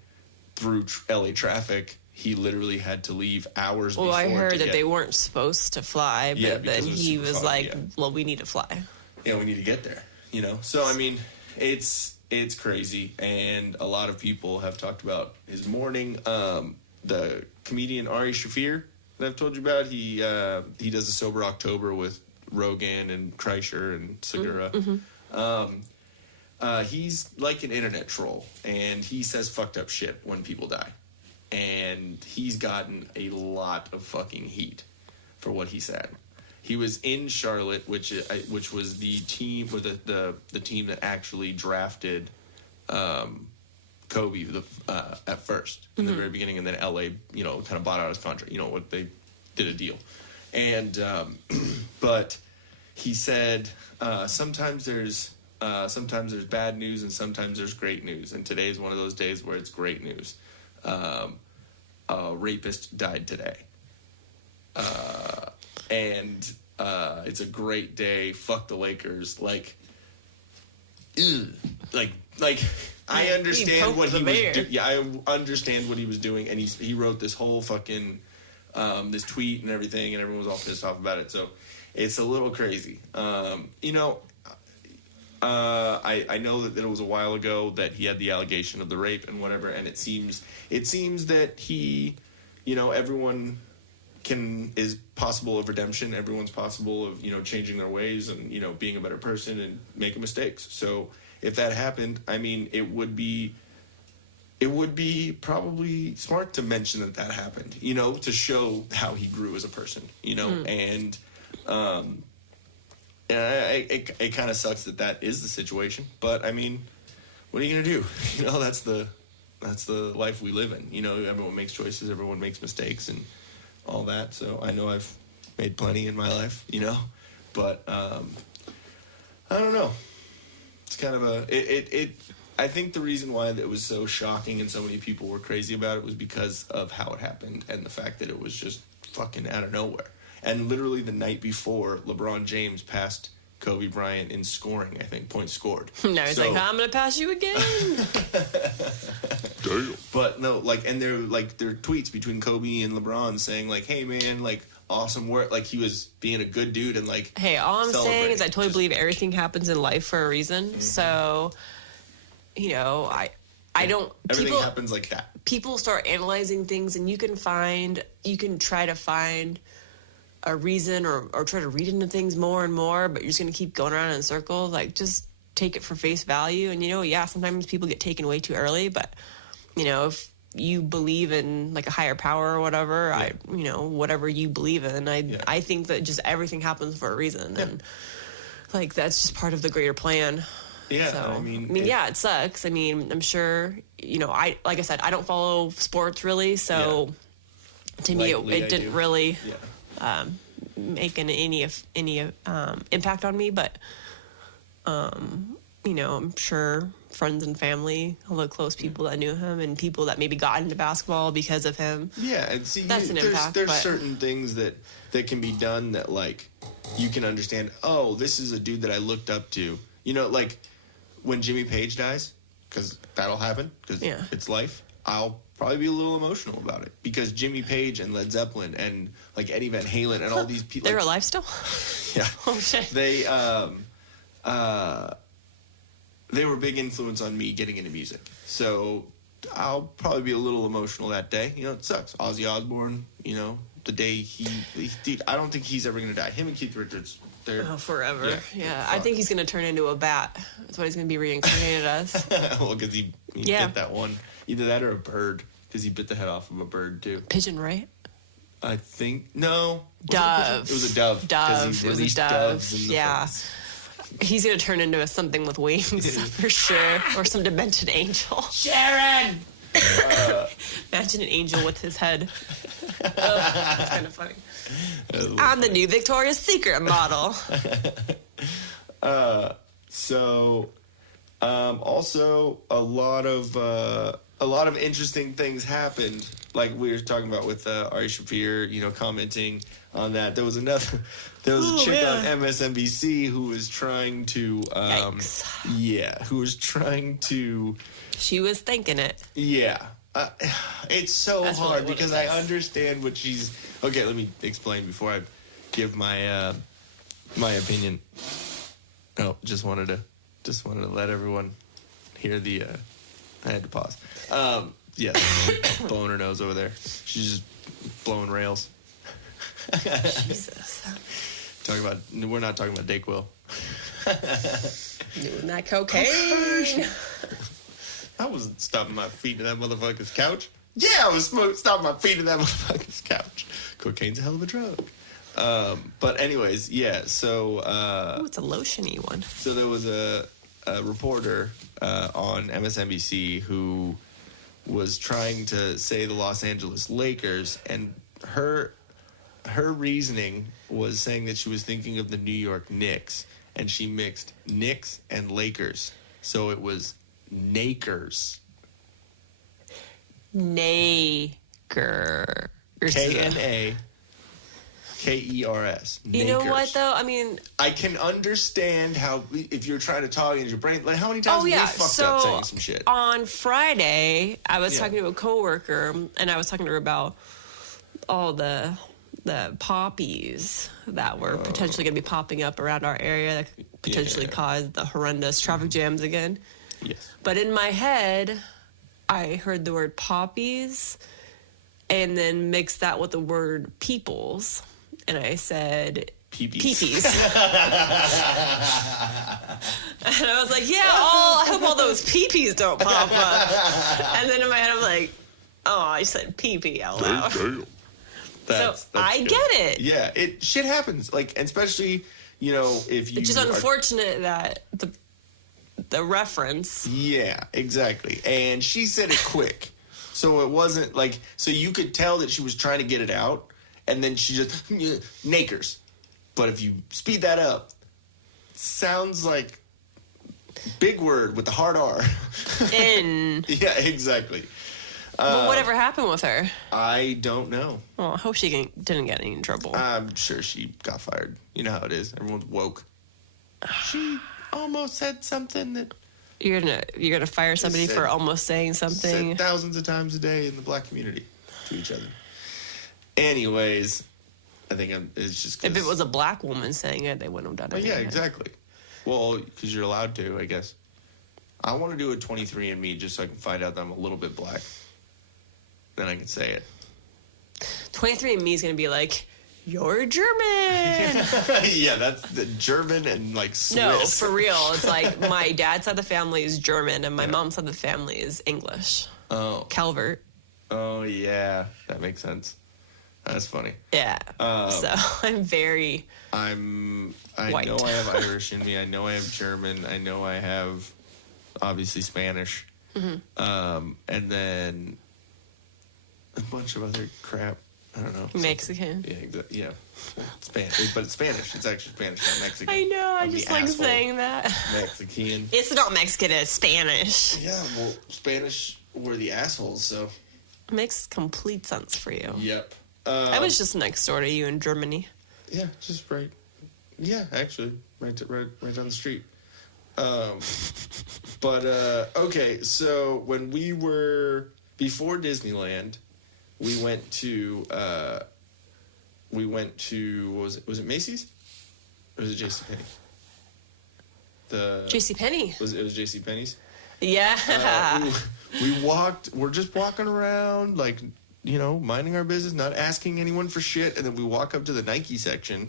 through LA traffic, he literally had to leave hours before. Well, I heard that they weren't supposed to fly, but then he was foggy, like, well, we need to fly. Yeah, we need to get there, you know? So, I mean, it's crazy, and a lot of people have talked about his mourning. The comedian Ari Shaffir that I've told you about, he does a Sober October with Rogan and Kreischer and Segura. He's like an internet troll, and he says fucked up shit when people die. And he's gotten a lot of fucking heat for what he said. He was in Charlotte, which was the team with the team that actually drafted Kobe at first in the very beginning, and then LA, you know, kind of bought out his contract. You know what, they did a deal, and but he said sometimes there's bad news and sometimes there's great news, and today is one of those days where it's great news. A rapist died today, and it's a great day. Fuck the Lakers, like I understand what he was doing. Yeah, I understand what he was doing, and he wrote this whole fucking this tweet and everything, and everyone was all pissed off about it. So it's a little crazy. You know, I know that it was a while ago that he had the allegation of the rape and whatever, and it seems that he, you know, everyone is possible of redemption. Everyone's possible of, you know, changing their ways and, you know, being a better person and making mistakes. So if that happened, I mean, it would be it would be probably smart to mention that happened, you know, to show how he grew as a person, you know, and it kind of sucks that is the situation, but I mean, what are you gonna do? You know, that's the life we live in. You know, everyone makes choices, everyone makes mistakes, and all that. So I know I've made plenty in my life, you know, but I don't know. It's kind of I think the reason why it was so shocking and so many people were crazy about it was because of how it happened and the fact that it was just fucking out of nowhere. And literally the night before, LeBron James passed Kobe Bryant in scoring, I think, points scored. Now he's like, I'm going to pass you again. Damn. But no, like, and there are tweets between Kobe and LeBron saying like, hey man, like, awesome work. Like, he was being a good dude and like, hey, all I'm saying is I totally believe everything happens in life for a reason. Mm-hmm. So, you know, I don't. Everything happens like that. People start analyzing things, and you can try to find a reason or try to read into things more and more, but you're just going to keep going around in circles. Like, just take it for face value. And, you know, yeah, sometimes people get taken way too early, but, you know, if you believe in like a higher power or whatever, whatever you believe in, I think that just everything happens for a reason. And like, that's just part of the greater plan. Yeah, so, I mean, it sucks. I mean, I'm sure, you know, like I said, I don't follow sports really, so to me, it didn't really make any impact on me. But, you know, I'm sure friends and family, although close people that knew him and people that maybe got into basketball because of him. Yeah, and see, that's an impact. There's certain things that can be done that, like, you can understand, oh, this is a dude that I looked up to. You know, like, when Jimmy Page dies, because that'll happen, because it's life, I'll probably be a little emotional about it. Because Jimmy Page and Led Zeppelin and, like, Eddie Van Halen and all these people... They're alive still? Yeah. Oh, shit. They were a big influence on me getting into music. So I'll probably be a little emotional that day. You know, it sucks. Ozzy Osbourne, you know, the day dude, I don't think he's ever going to die. Him and Keith Richards... forever. Yeah. I think he's going to turn into a bat. That's what he's going to be reincarnated as. Well, because he bit that one. Either that or a bird, because he bit the head off of a bird, too. Pigeon, right? I think... No. Dove. It was a dove. Dove. It was a dove. Yeah. He's going to turn into something with wings, for sure. Or some demented angel. Sharon! Imagine an angel with his head. That's kind of funny. I'm the new Victoria's Secret model. Also a lot of interesting things happened. Like we were talking about with Ari Shaffir, you know, commenting on that. There was a chick on MSNBC who was trying to, She was thinking it. Yeah. It's so hard because I understand what she's... Okay, let me explain before I give my my opinion. Oh, just wanted to let everyone hear the... I had to pause. Blowing her nose over there. She's just blowing rails. Jesus. We're not talking about Dayquil. Doing that cocaine. I wasn't stopping my feet to that motherfucker's couch. Yeah, I was stopping my feet to that motherfucker's couch. Cocaine's a hell of a drug. But anyways, yeah, so... it's a lotion-y one. So there was a reporter on MSNBC who was trying to say the Los Angeles Lakers, and her reasoning was saying that she was thinking of the New York Knicks, and she mixed Knicks and Lakers. So it was... Nakers. Naker. K-N-A-K-E-R-S. You know what, though? I mean... I can understand how, if you're trying to talk in your brain, like, how many times have you fucked up saying some shit? On Friday, I was talking to a coworker, and I was talking to her about all the poppies that were potentially going to be popping up around our area that could potentially cause the horrendous traffic jams again. Yes. But in my head, I heard the word poppies and then mixed that with the word peoples. And I said... Peepees. And I was like, I hope all all those peepees don't pop up. And then in my head, I'm like, oh, I said pee-pee out loud. That's I good. get it. Yeah, shit happens. Like, especially, if you... It's just unfortunate that the reference... Yeah, exactly. And she said it quick. So it wasn't like... So you could tell that she was trying to get it out, and then she just... Nakers. But if you speed that up, sounds like... Big word with the hard R. In. Yeah, exactly. Well, whatever happened with her? I don't know. Well, I hope she didn't get any trouble. I'm sure she got fired. You know how it is. Everyone's woke. She almost said something that... You're gonna fire somebody for almost saying something? Said thousands of times a day in the black community to each other. Anyways, I think it's just 'cause... If it was a black woman saying it, they wouldn't have done it. Yeah, exactly. Well, because you're allowed to, I guess. I want to do a 23andMe just so I can find out that I'm a little bit black. Then I can say it. 23andMe is going to be like, you're German. Yeah, that's the German and like Swiss. No, for real. It's like my dad's side of the family is German and my mom's side of the family is English. Oh. Calvert. Oh, yeah. That makes sense. That's funny. Yeah. So I'm very... I white. know I have Irish in me. I know I have German. I know I have, obviously, Spanish. Mm-hmm. And then a bunch of other crap. I don't know. Mexican. Yeah, exactly. Yeah. Spanish. But it's Spanish. It's actually Spanish, not Mexican. I know. I I'm just the like asshole. saying that. Mexican. It's not Mexican. It's Spanish. Yeah, well, Spanish were the assholes, so. It makes complete sense for you. Yep. I was just next door to you in Germany. Yeah, just right. Yeah, actually, right down the street. Okay, so when we were before Disneyland, we went to was it Macy's? Or was it JCPenney? JCPenney. It was JCPenney's? Yeah. We're just walking around like, minding our business, not asking anyone for shit, and then we walk up to the Nike section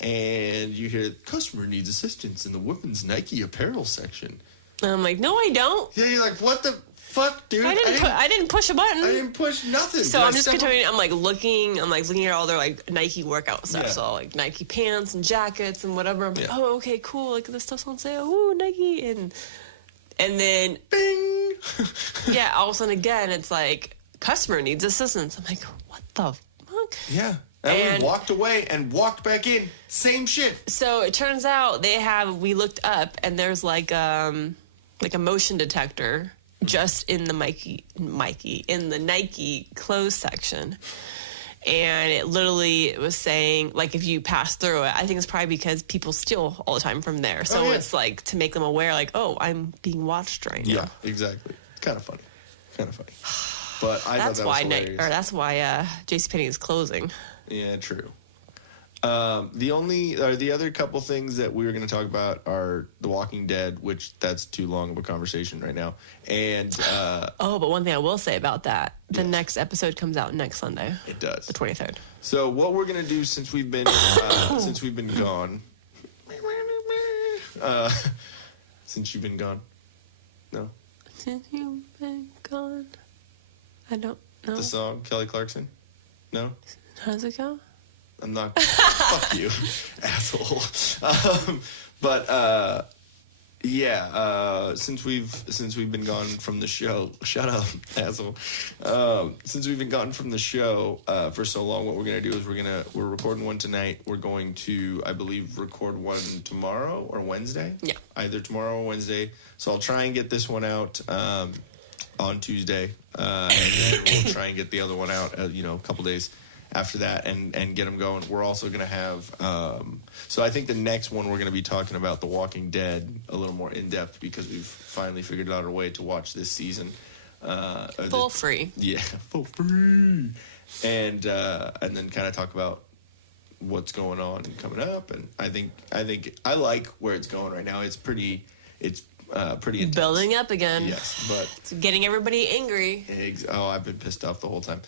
and you hear customer needs assistance in the women's Nike apparel section. And I'm like, no, I don't. Yeah, you're like, what the fuck, dude? I didn't push a button. I didn't push nothing. So I'm just continuing. I'm looking at all their like Nike workout stuff. Yeah. So like Nike pants and jackets and whatever. I'm like, Yeah. oh, okay, cool. Like this stuff's on sale. Ooh, Nike. And then Bing! yeah, all of a sudden again, it's like customer needs assistance. I'm like, what the fuck? Yeah. And we And- walked away and walked back in. Same shit. So it turns out we looked up and there's like a motion detector just in the in the Nike clothes section. And it literally was saying, like, if you pass through it, I think it's probably because people steal all the time from there. So it's like to make them aware, like, oh, I'm being watched right now. Yeah, exactly. It's kind of funny. But I thought that was hilarious. That's why JCPenney is closing. Yeah, true. The other couple things that we were going to talk about are The Walking Dead, which that's too long of a conversation right now. And But one thing I will say about that, the next episode comes out next Sunday. it does. The 23rd. So what we're going to do since we've been gone, since you've been gone, no, Since you've been gone, I don't know. the song Kelly Clarkson, no. How's it go? I'm not. Fuck you, asshole. Since we've been gone from the show, shut up, asshole. Since we've been gone from the show for so long, what we're gonna do is we're recording one tonight. We're going to, I believe, record one tomorrow or Wednesday. Yeah. Either tomorrow or Wednesday. So I'll try and get this one out on Tuesday, and then we'll try and get the other one out. A couple days after that and get them going. We're also going to have so I think the next one we're going to be talking about The Walking Dead a little more in depth because we've finally figured out a way to watch this season Full free. Yeah, full free. And then kind of talk about what's going on and coming up. And I think I like where it's going right now. It's pretty intense. Building up again. Yes, but It's getting everybody angry. I've been pissed off the whole time.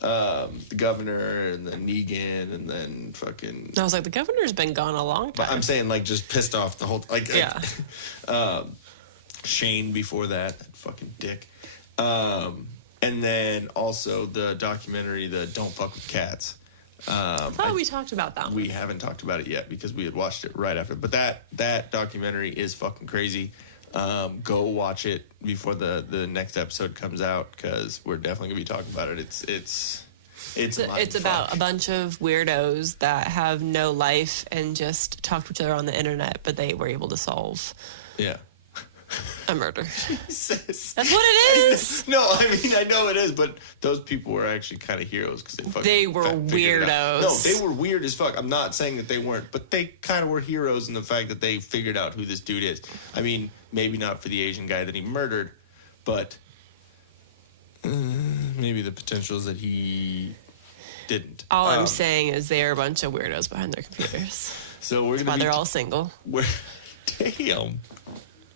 The governor and then Negan and then fucking. I was like, the governor's been gone a long time. But I'm saying like just pissed off the whole. Yeah. Shane before that fucking dick. And then also the documentary, the Don't Fuck with Cats. I thought we talked about that one. We haven't talked about it yet because we had watched it right after. But that documentary is fucking crazy. Go watch it before the next episode comes out because we're definitely gonna be talking about it. It's about a bunch of weirdos that have no life and just talk to each other on the internet, but they were able to solve a murder. Jesus. That's what it is. No, I mean, I know it is, but those people were actually kind of heroes because they were weirdos. No, they were weird as fuck. I'm not saying that they weren't, but they kind of were heroes in the fact that they figured out who this dude is. I mean, maybe not for the Asian guy that he murdered, but maybe the potential is that he didn't. All I'm saying is they are a bunch of weirdos behind their computers. So we're That's why they're all single.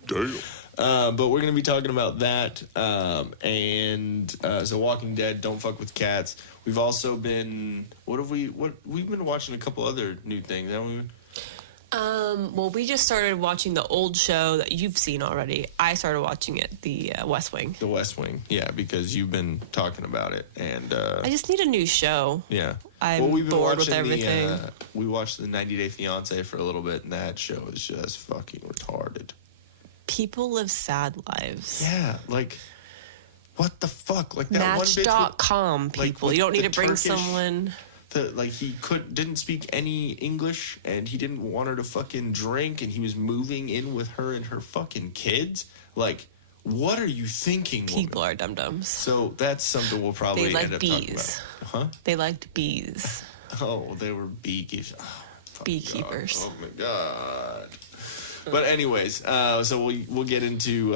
Damn. But we're going to be talking about that. So Walking Dead, Don't Fuck with Cats. We've also been, we've been watching a couple other new things, haven't we? Well, we just started watching the old show that you've seen already. I started watching it, the West Wing. The West Wing, yeah, because you've been talking about it. And I just need a new show. Yeah. I'm bored with everything. We watched the 90 Day Fiancé for a little bit, and that show is just fucking retarded. People live sad lives. Yeah, like, what the fuck? Like that Match.com, one bitch people. like, You don't need to bring Turkish, someone. He didn't speak any English, and he didn't want her to fucking drink, and he was moving in with her and her fucking kids. Like, what are you thinking, woman? People are dum-dums. So that's something we'll probably They like end up bees. talking about. Huh? They liked bees. Oh, they were beekeepers. Oh, Beekeepers. God. Oh, my God. But anyways, so we'll get into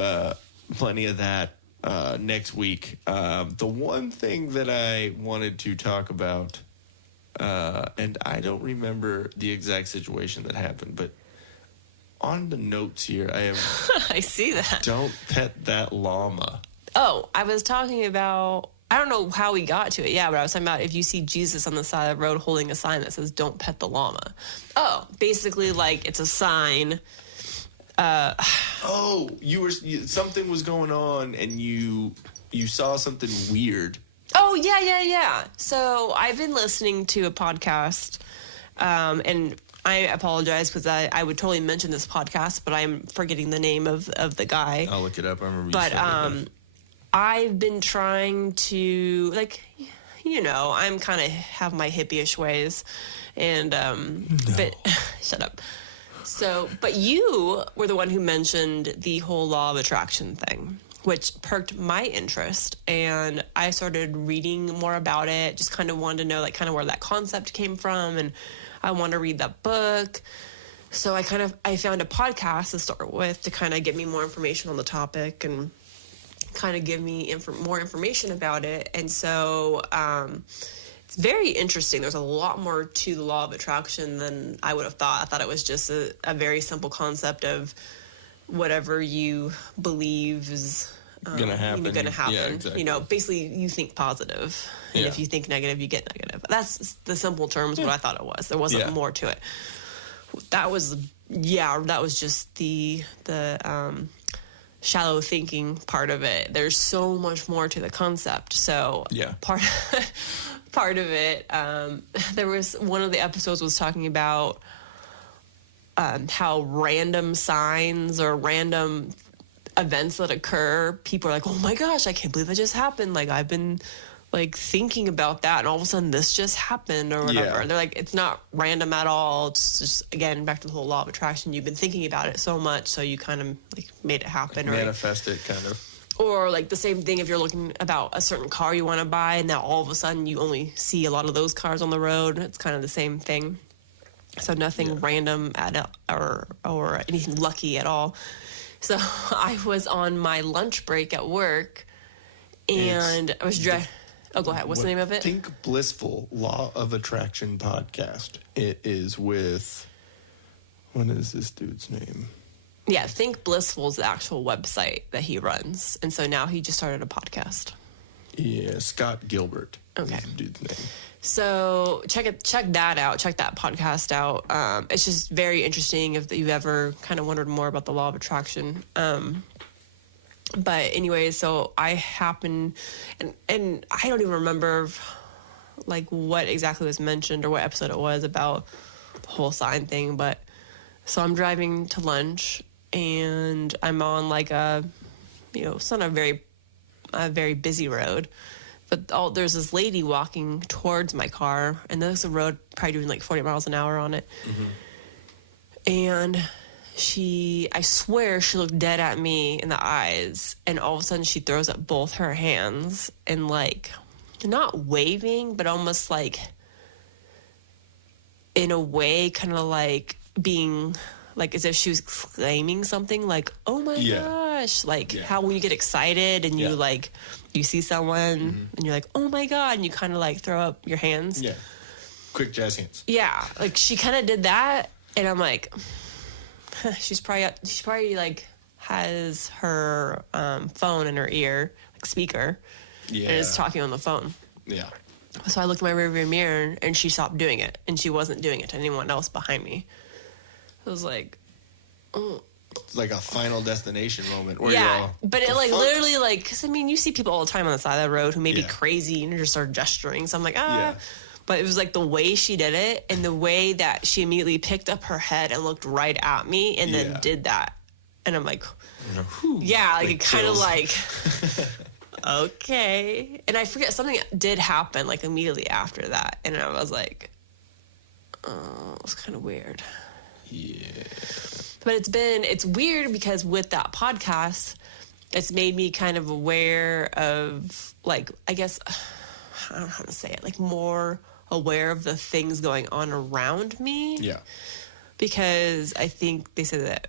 plenty of that next week. The one thing that I wanted to talk about, and I don't remember the exact situation that happened, but on the notes here, I have... I see that. Don't pet that llama. Oh, I was talking about... I don't know how we got to it, yeah, but I was talking about if you see Jesus on the side of the road holding a sign that says, "Don't pet the llama." Oh, basically, like, it's a sign... something was going on and you saw something weird. Oh, yeah. So I've been listening to a podcast, and I apologize because I would totally mention this podcast, but I'm forgetting the name of the guy. I'll look it up. I remember you but said I've been trying to, like, I'm kind of have my hippie-ish ways, and but shut up. So, but you were the one who mentioned the whole law of attraction thing, which perked my interest. And I started reading more about it, just kind of wanted to know, like, kind of where that concept came from. And I wanted to read that book. So I found a podcast to start with to kind of get me more information on the topic and kind of give me more information about it. And so, it's very interesting. There's a lot more to the law of attraction than I would have thought. I thought it was just a very simple concept of whatever you believe is going to happen. Yeah, exactly. Basically you think positive. And if you think negative, you get negative. That's the simple terms what I thought it was. There wasn't more to it. That was just the shallow thinking part of it. There's so much more to the concept. So part of it, there was one of the episodes was talking about how random signs or random events that occur, people are like, "Oh my gosh, I can't believe that just happened. Like, I've been like thinking about that, and all of a sudden this just happened," or whatever. Yeah. They're like, it's not random at all. It's just, again, back to the whole law of attraction. You've been thinking about it so much, so you kind of like made it happen, like manifest it, kind of. Or like the same thing if you're looking about a certain car you want to buy, and now all of a sudden you only see a lot of those cars on the road. It's kind of the same thing. So nothing random or anything lucky at all. So I was on my lunch break at work, and I was oh, go ahead. What's the name of it? Think Blissful Law of Attraction podcast. It is with, what is this dude's name? Yeah, Think Blissful is the actual website that he runs. And so now he just started a podcast. Yeah, Scott Gilbert. Okay. Is the dude's name. So check that out. Check that podcast out. It's just very interesting if you've ever kind of wondered more about the law of attraction. But anyway, so I happened, and I don't even remember like what exactly was mentioned or what episode it was about the whole sign thing. But so I'm driving to lunch and I'm on like it's not a very busy road, but there's this lady walking towards my car, and there's a road probably doing like 40 miles an hour on it. And I swear she looked dead at me in the eyes, and all of a sudden she throws up both her hands and like, not waving, but almost like in a way kind of like being like as if she was exclaiming something like, oh my gosh, like how when you get excited and you like, you see someone and you're like, oh my God, and you kind of like throw up your hands. Yeah. Quick jazz hands. Yeah. Like she kind of did that. And I'm like, she's probably like has her phone in her ear, like speaker, and is talking on the phone. Yeah. So I looked in my rearview mirror and she stopped doing it, and she wasn't doing it to anyone else behind me. I was like, oh. It's like a Final Destination moment. Where but it like literally like, because I mean, you see people all the time on the side of the road who may be crazy and just start gesturing. So I'm like, But it was like the way she did it and the way that she immediately picked up her head and looked right at me and then did that. And I'm like, like it kind of like, okay. And I forget, something did happen like immediately after that. And I was like, oh, it was kind of weird. Yeah. But it's weird because with that podcast, it's made me kind of aware of like, I guess, I don't know how to say it, like more aware of the things going on around me. Yeah. Because I think they said that,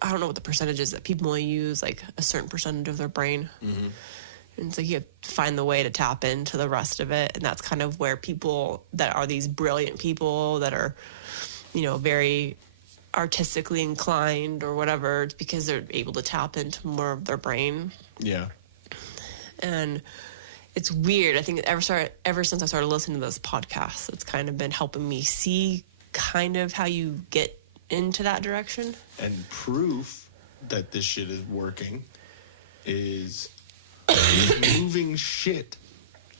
I don't know what the percentage is, that people only use like a certain percentage of their brain. And it's like you have to find the way to tap into the rest of it. And that's kind of where people that are these brilliant people that are, very artistically inclined or whatever, it's because they're able to tap into more of their brain. Yeah. And it's weird. I think ever since I started listening to this podcast, it's kind of been helping me see kind of how you get into that direction. And proof that this shit is working is moving shit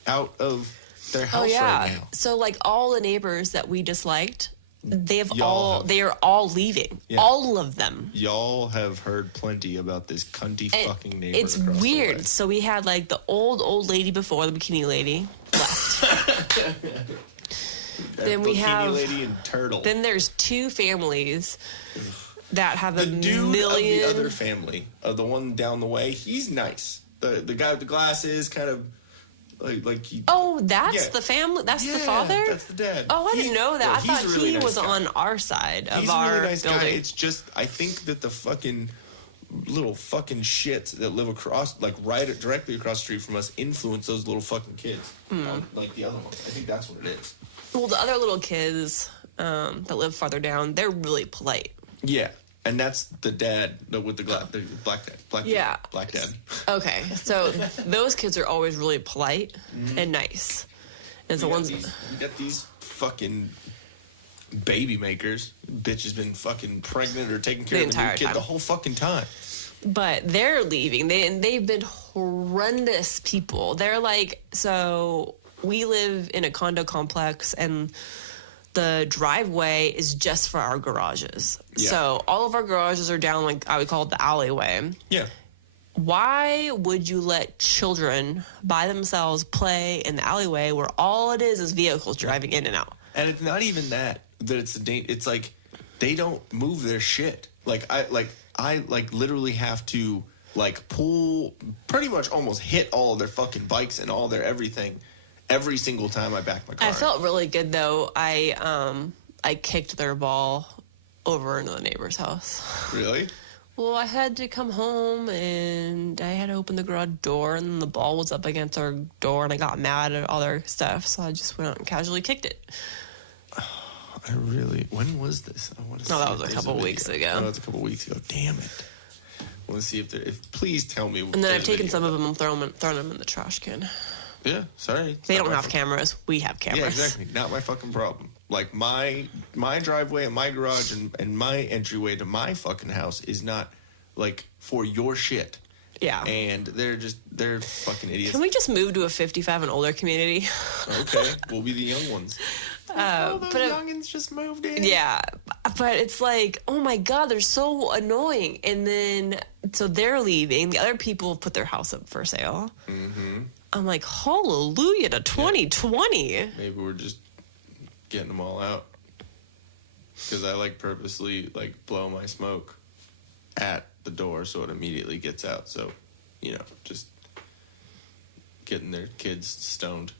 out of their house right now. So like all the neighbors that we disliked, they are all leaving. Yeah. All of them. Y'all have heard plenty about this cunty fucking neighbor. It's weird. So we had like the old lady before, the bikini lady left. Then we have lady and turtle. Then there's two families that have the a dude million. Of the other family, the one down the way, he's nice. The guy with the glasses, kind of like he. Oh, that's the family. That's the father. That's the dad. Oh, I didn't know that. I thought really he nice was guy. on our side of he's our a really nice building. guy. It's just I think that the fucking little fucking shits that live across, like directly across the street from us, influence those little fucking kids, like the other ones. I think that's what it is. Well, the other little kids that live farther down, they're really polite. Yeah, and that's the dad with the black dad. Black dad. Okay, so those kids are always really polite and nice. And the ones you got these fucking baby makers. Bitch has been fucking pregnant or taking care of the new kid the whole fucking time. But they're leaving. They've been horrendous people. They're like, so we live in a condo complex and the driveway is just for our garages. Yeah. So all of our garages are down, like I would call it the alleyway. Yeah. Why would you let children by themselves play in the alleyway where all it is vehicles driving in and out? And it's not even that it's like they don't move their shit. I literally have to like pull, pretty much almost hit all of their fucking bikes and all their everything every single time I back my car. I felt really good though. I kicked their ball over into the neighbor's house. Really? Well, I had to come home and I had to open the garage door and the ball was up against our door and I got mad at all their stuff, so I just went out and casually kicked it. When was this? I want to see. No, that was a couple weeks ago. Oh, that was a couple weeks ago. Damn it. I want to see please tell me. And then I've taken some of them and thrown them in the trash can. Yeah, sorry. They don't have cameras. We have cameras. Yeah, exactly. Not my fucking problem. Like my driveway and my garage and my entryway to my fucking house is not like for your shit. Yeah. And they're fucking idiots. Can we just move to a 55 and older community? Okay, we'll be the young ones. Those but youngins just moved in. yeah, but it's like, oh my God, they're so annoying. And then, so they're leaving. The other people put their house up for sale. Mm-hmm. I'm like, hallelujah to 2020. Maybe we're just getting them all out. Because I purposely blow my smoke at the door so it immediately gets out. So, just getting their kids stoned.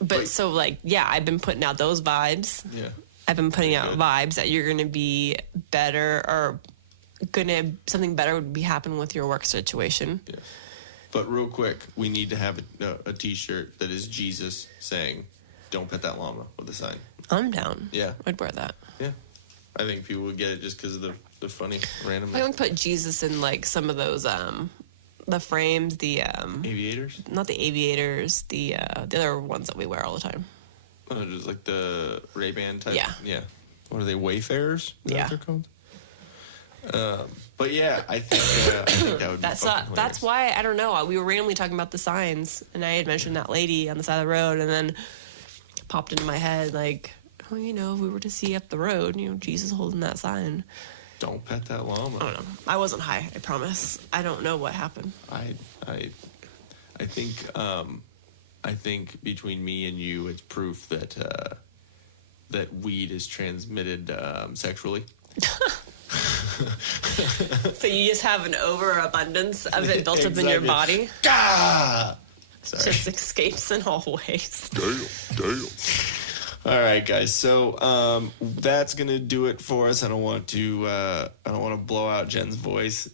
But so I've been putting out those vibes. Yeah. I've been putting out vibes that you're going to be better, or something better would be happening with your work situation. Yeah. But real quick, we need to have a T-shirt that is Jesus saying, "Don't pet that llama," with a sign. I'm down. Yeah. I'd wear that. Yeah. I think people would get it just because of the funny random. I would put Jesus in some of those the frames, the aviators. Not the aviators, the other ones that we wear all the time. Oh, just like the Ray-Ban type. Yeah. Yeah. What are they? Wayfarers? Is that Yeah. what they're called? But yeah, I think that would be That's fucking hilarious. that's why I don't know. We were randomly talking about the signs, and I had mentioned that lady on the side of the road, and then it popped into my head if we were to see up the road, Jesus holding that sign. Don't pet that llama. I don't know. I wasn't high. I promise. I don't know what happened. I think between me and you, it's proof that that weed is transmitted sexually. So you just have an overabundance of it built up in your body. Gah! Sorry. Just escapes in all ways. Damn. All right, guys. So that's gonna do it for us. I don't want to blow out Jen's voice,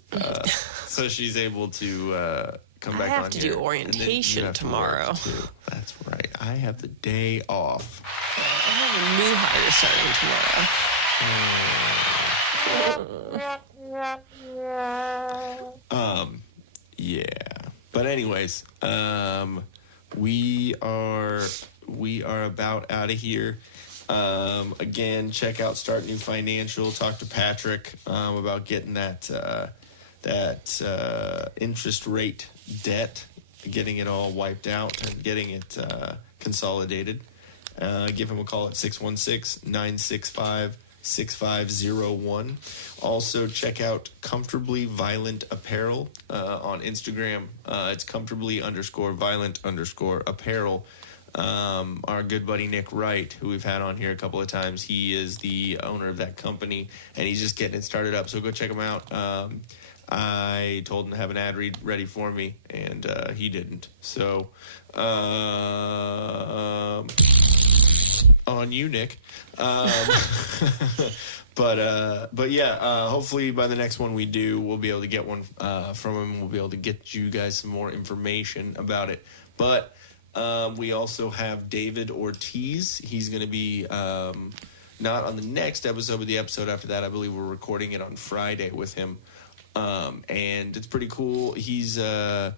so she's able to come back on here. I have to do orientation tomorrow. That's right. I have the day off. I have a new hire starting tomorrow. Yeah. But anyways, we are about out of here. Again, check out Start New Financial. Talk to Patrick about getting that interest rate debt, getting it all wiped out and getting it consolidated. Give him a call at 616-965-6501. Also, check out Comfortably Violent Apparel on Instagram. It's comfortably_violent_apparel. Our good buddy Nick Wright, who we've had on here a couple of times, he is the owner of that company, and he's just getting it started up. So go check him out. I told him to have an ad read ready for me, and he didn't. So on you, Nick. But yeah, hopefully by the next one we do, we'll be able to get one from him. We'll be able to get you guys some more information about it. But we also have David Ortiz. He's going to be not on the next episode, but the episode after that. I believe we're recording it on Friday with him, and it's pretty cool. He's one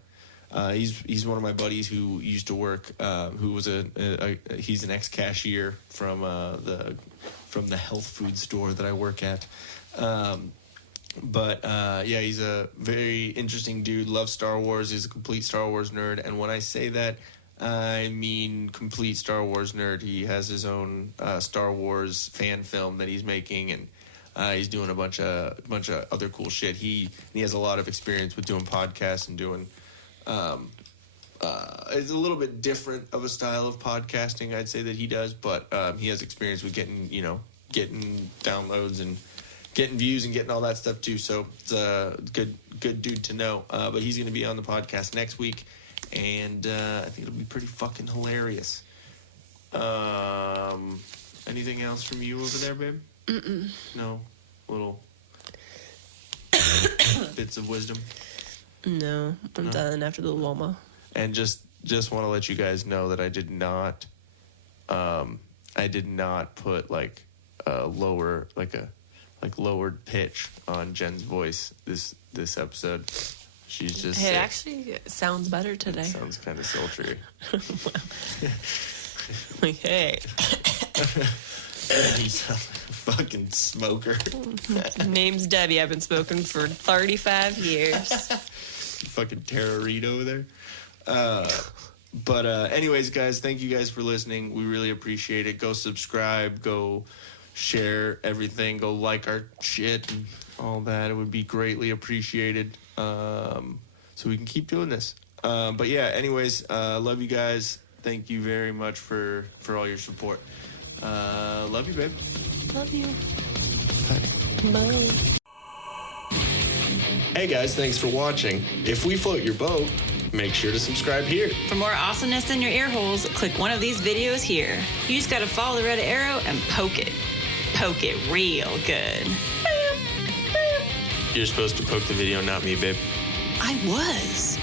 of my buddies who used to work, who was he's an ex-cashier from the health food store that I work at. But yeah, he's a very interesting dude, loves Star Wars, he's a complete Star Wars nerd, and when I say that, I mean complete Star Wars nerd. He has his own Star Wars fan film that he's making, and he's doing a bunch of other cool shit. He has a lot of experience with doing podcasts and doing it's a little bit different of a style of podcasting, I'd say, that he does, but he has experience with getting downloads and getting views and getting all that stuff too. So it's a good dude to know. But he's going to be on the podcast next week, and I think it'll be pretty fucking hilarious. Anything else from you over there, babe? Mm-mm. No? Little bits of wisdom? No, I'm done after the Llama. And just want to let you guys know that I did not put like a lower, lowered pitch on Jen's voice this episode. She's just It actually sounds better today. Sounds kind of sultry. Like, hey. He's a fucking smoker. Name's Debbie. I've been smoking for 35 years. Fucking terrorito over there. But anyways, guys, thank you guys for listening. We really appreciate it. Go subscribe. Go share everything. Go like our shit and all that. It would be greatly appreciated. So we can keep doing this. But yeah, anyways, love you guys. Thank you very much for all your support. Love you, babe. Love you. Bye. Hey guys, thanks for watching. If we float your boat, make sure to subscribe here. For more awesomeness in your ear holes, click one of these videos here. You just gotta follow the red arrow and poke it. Poke it real good. You're supposed to poke the video, not me, babe. I was.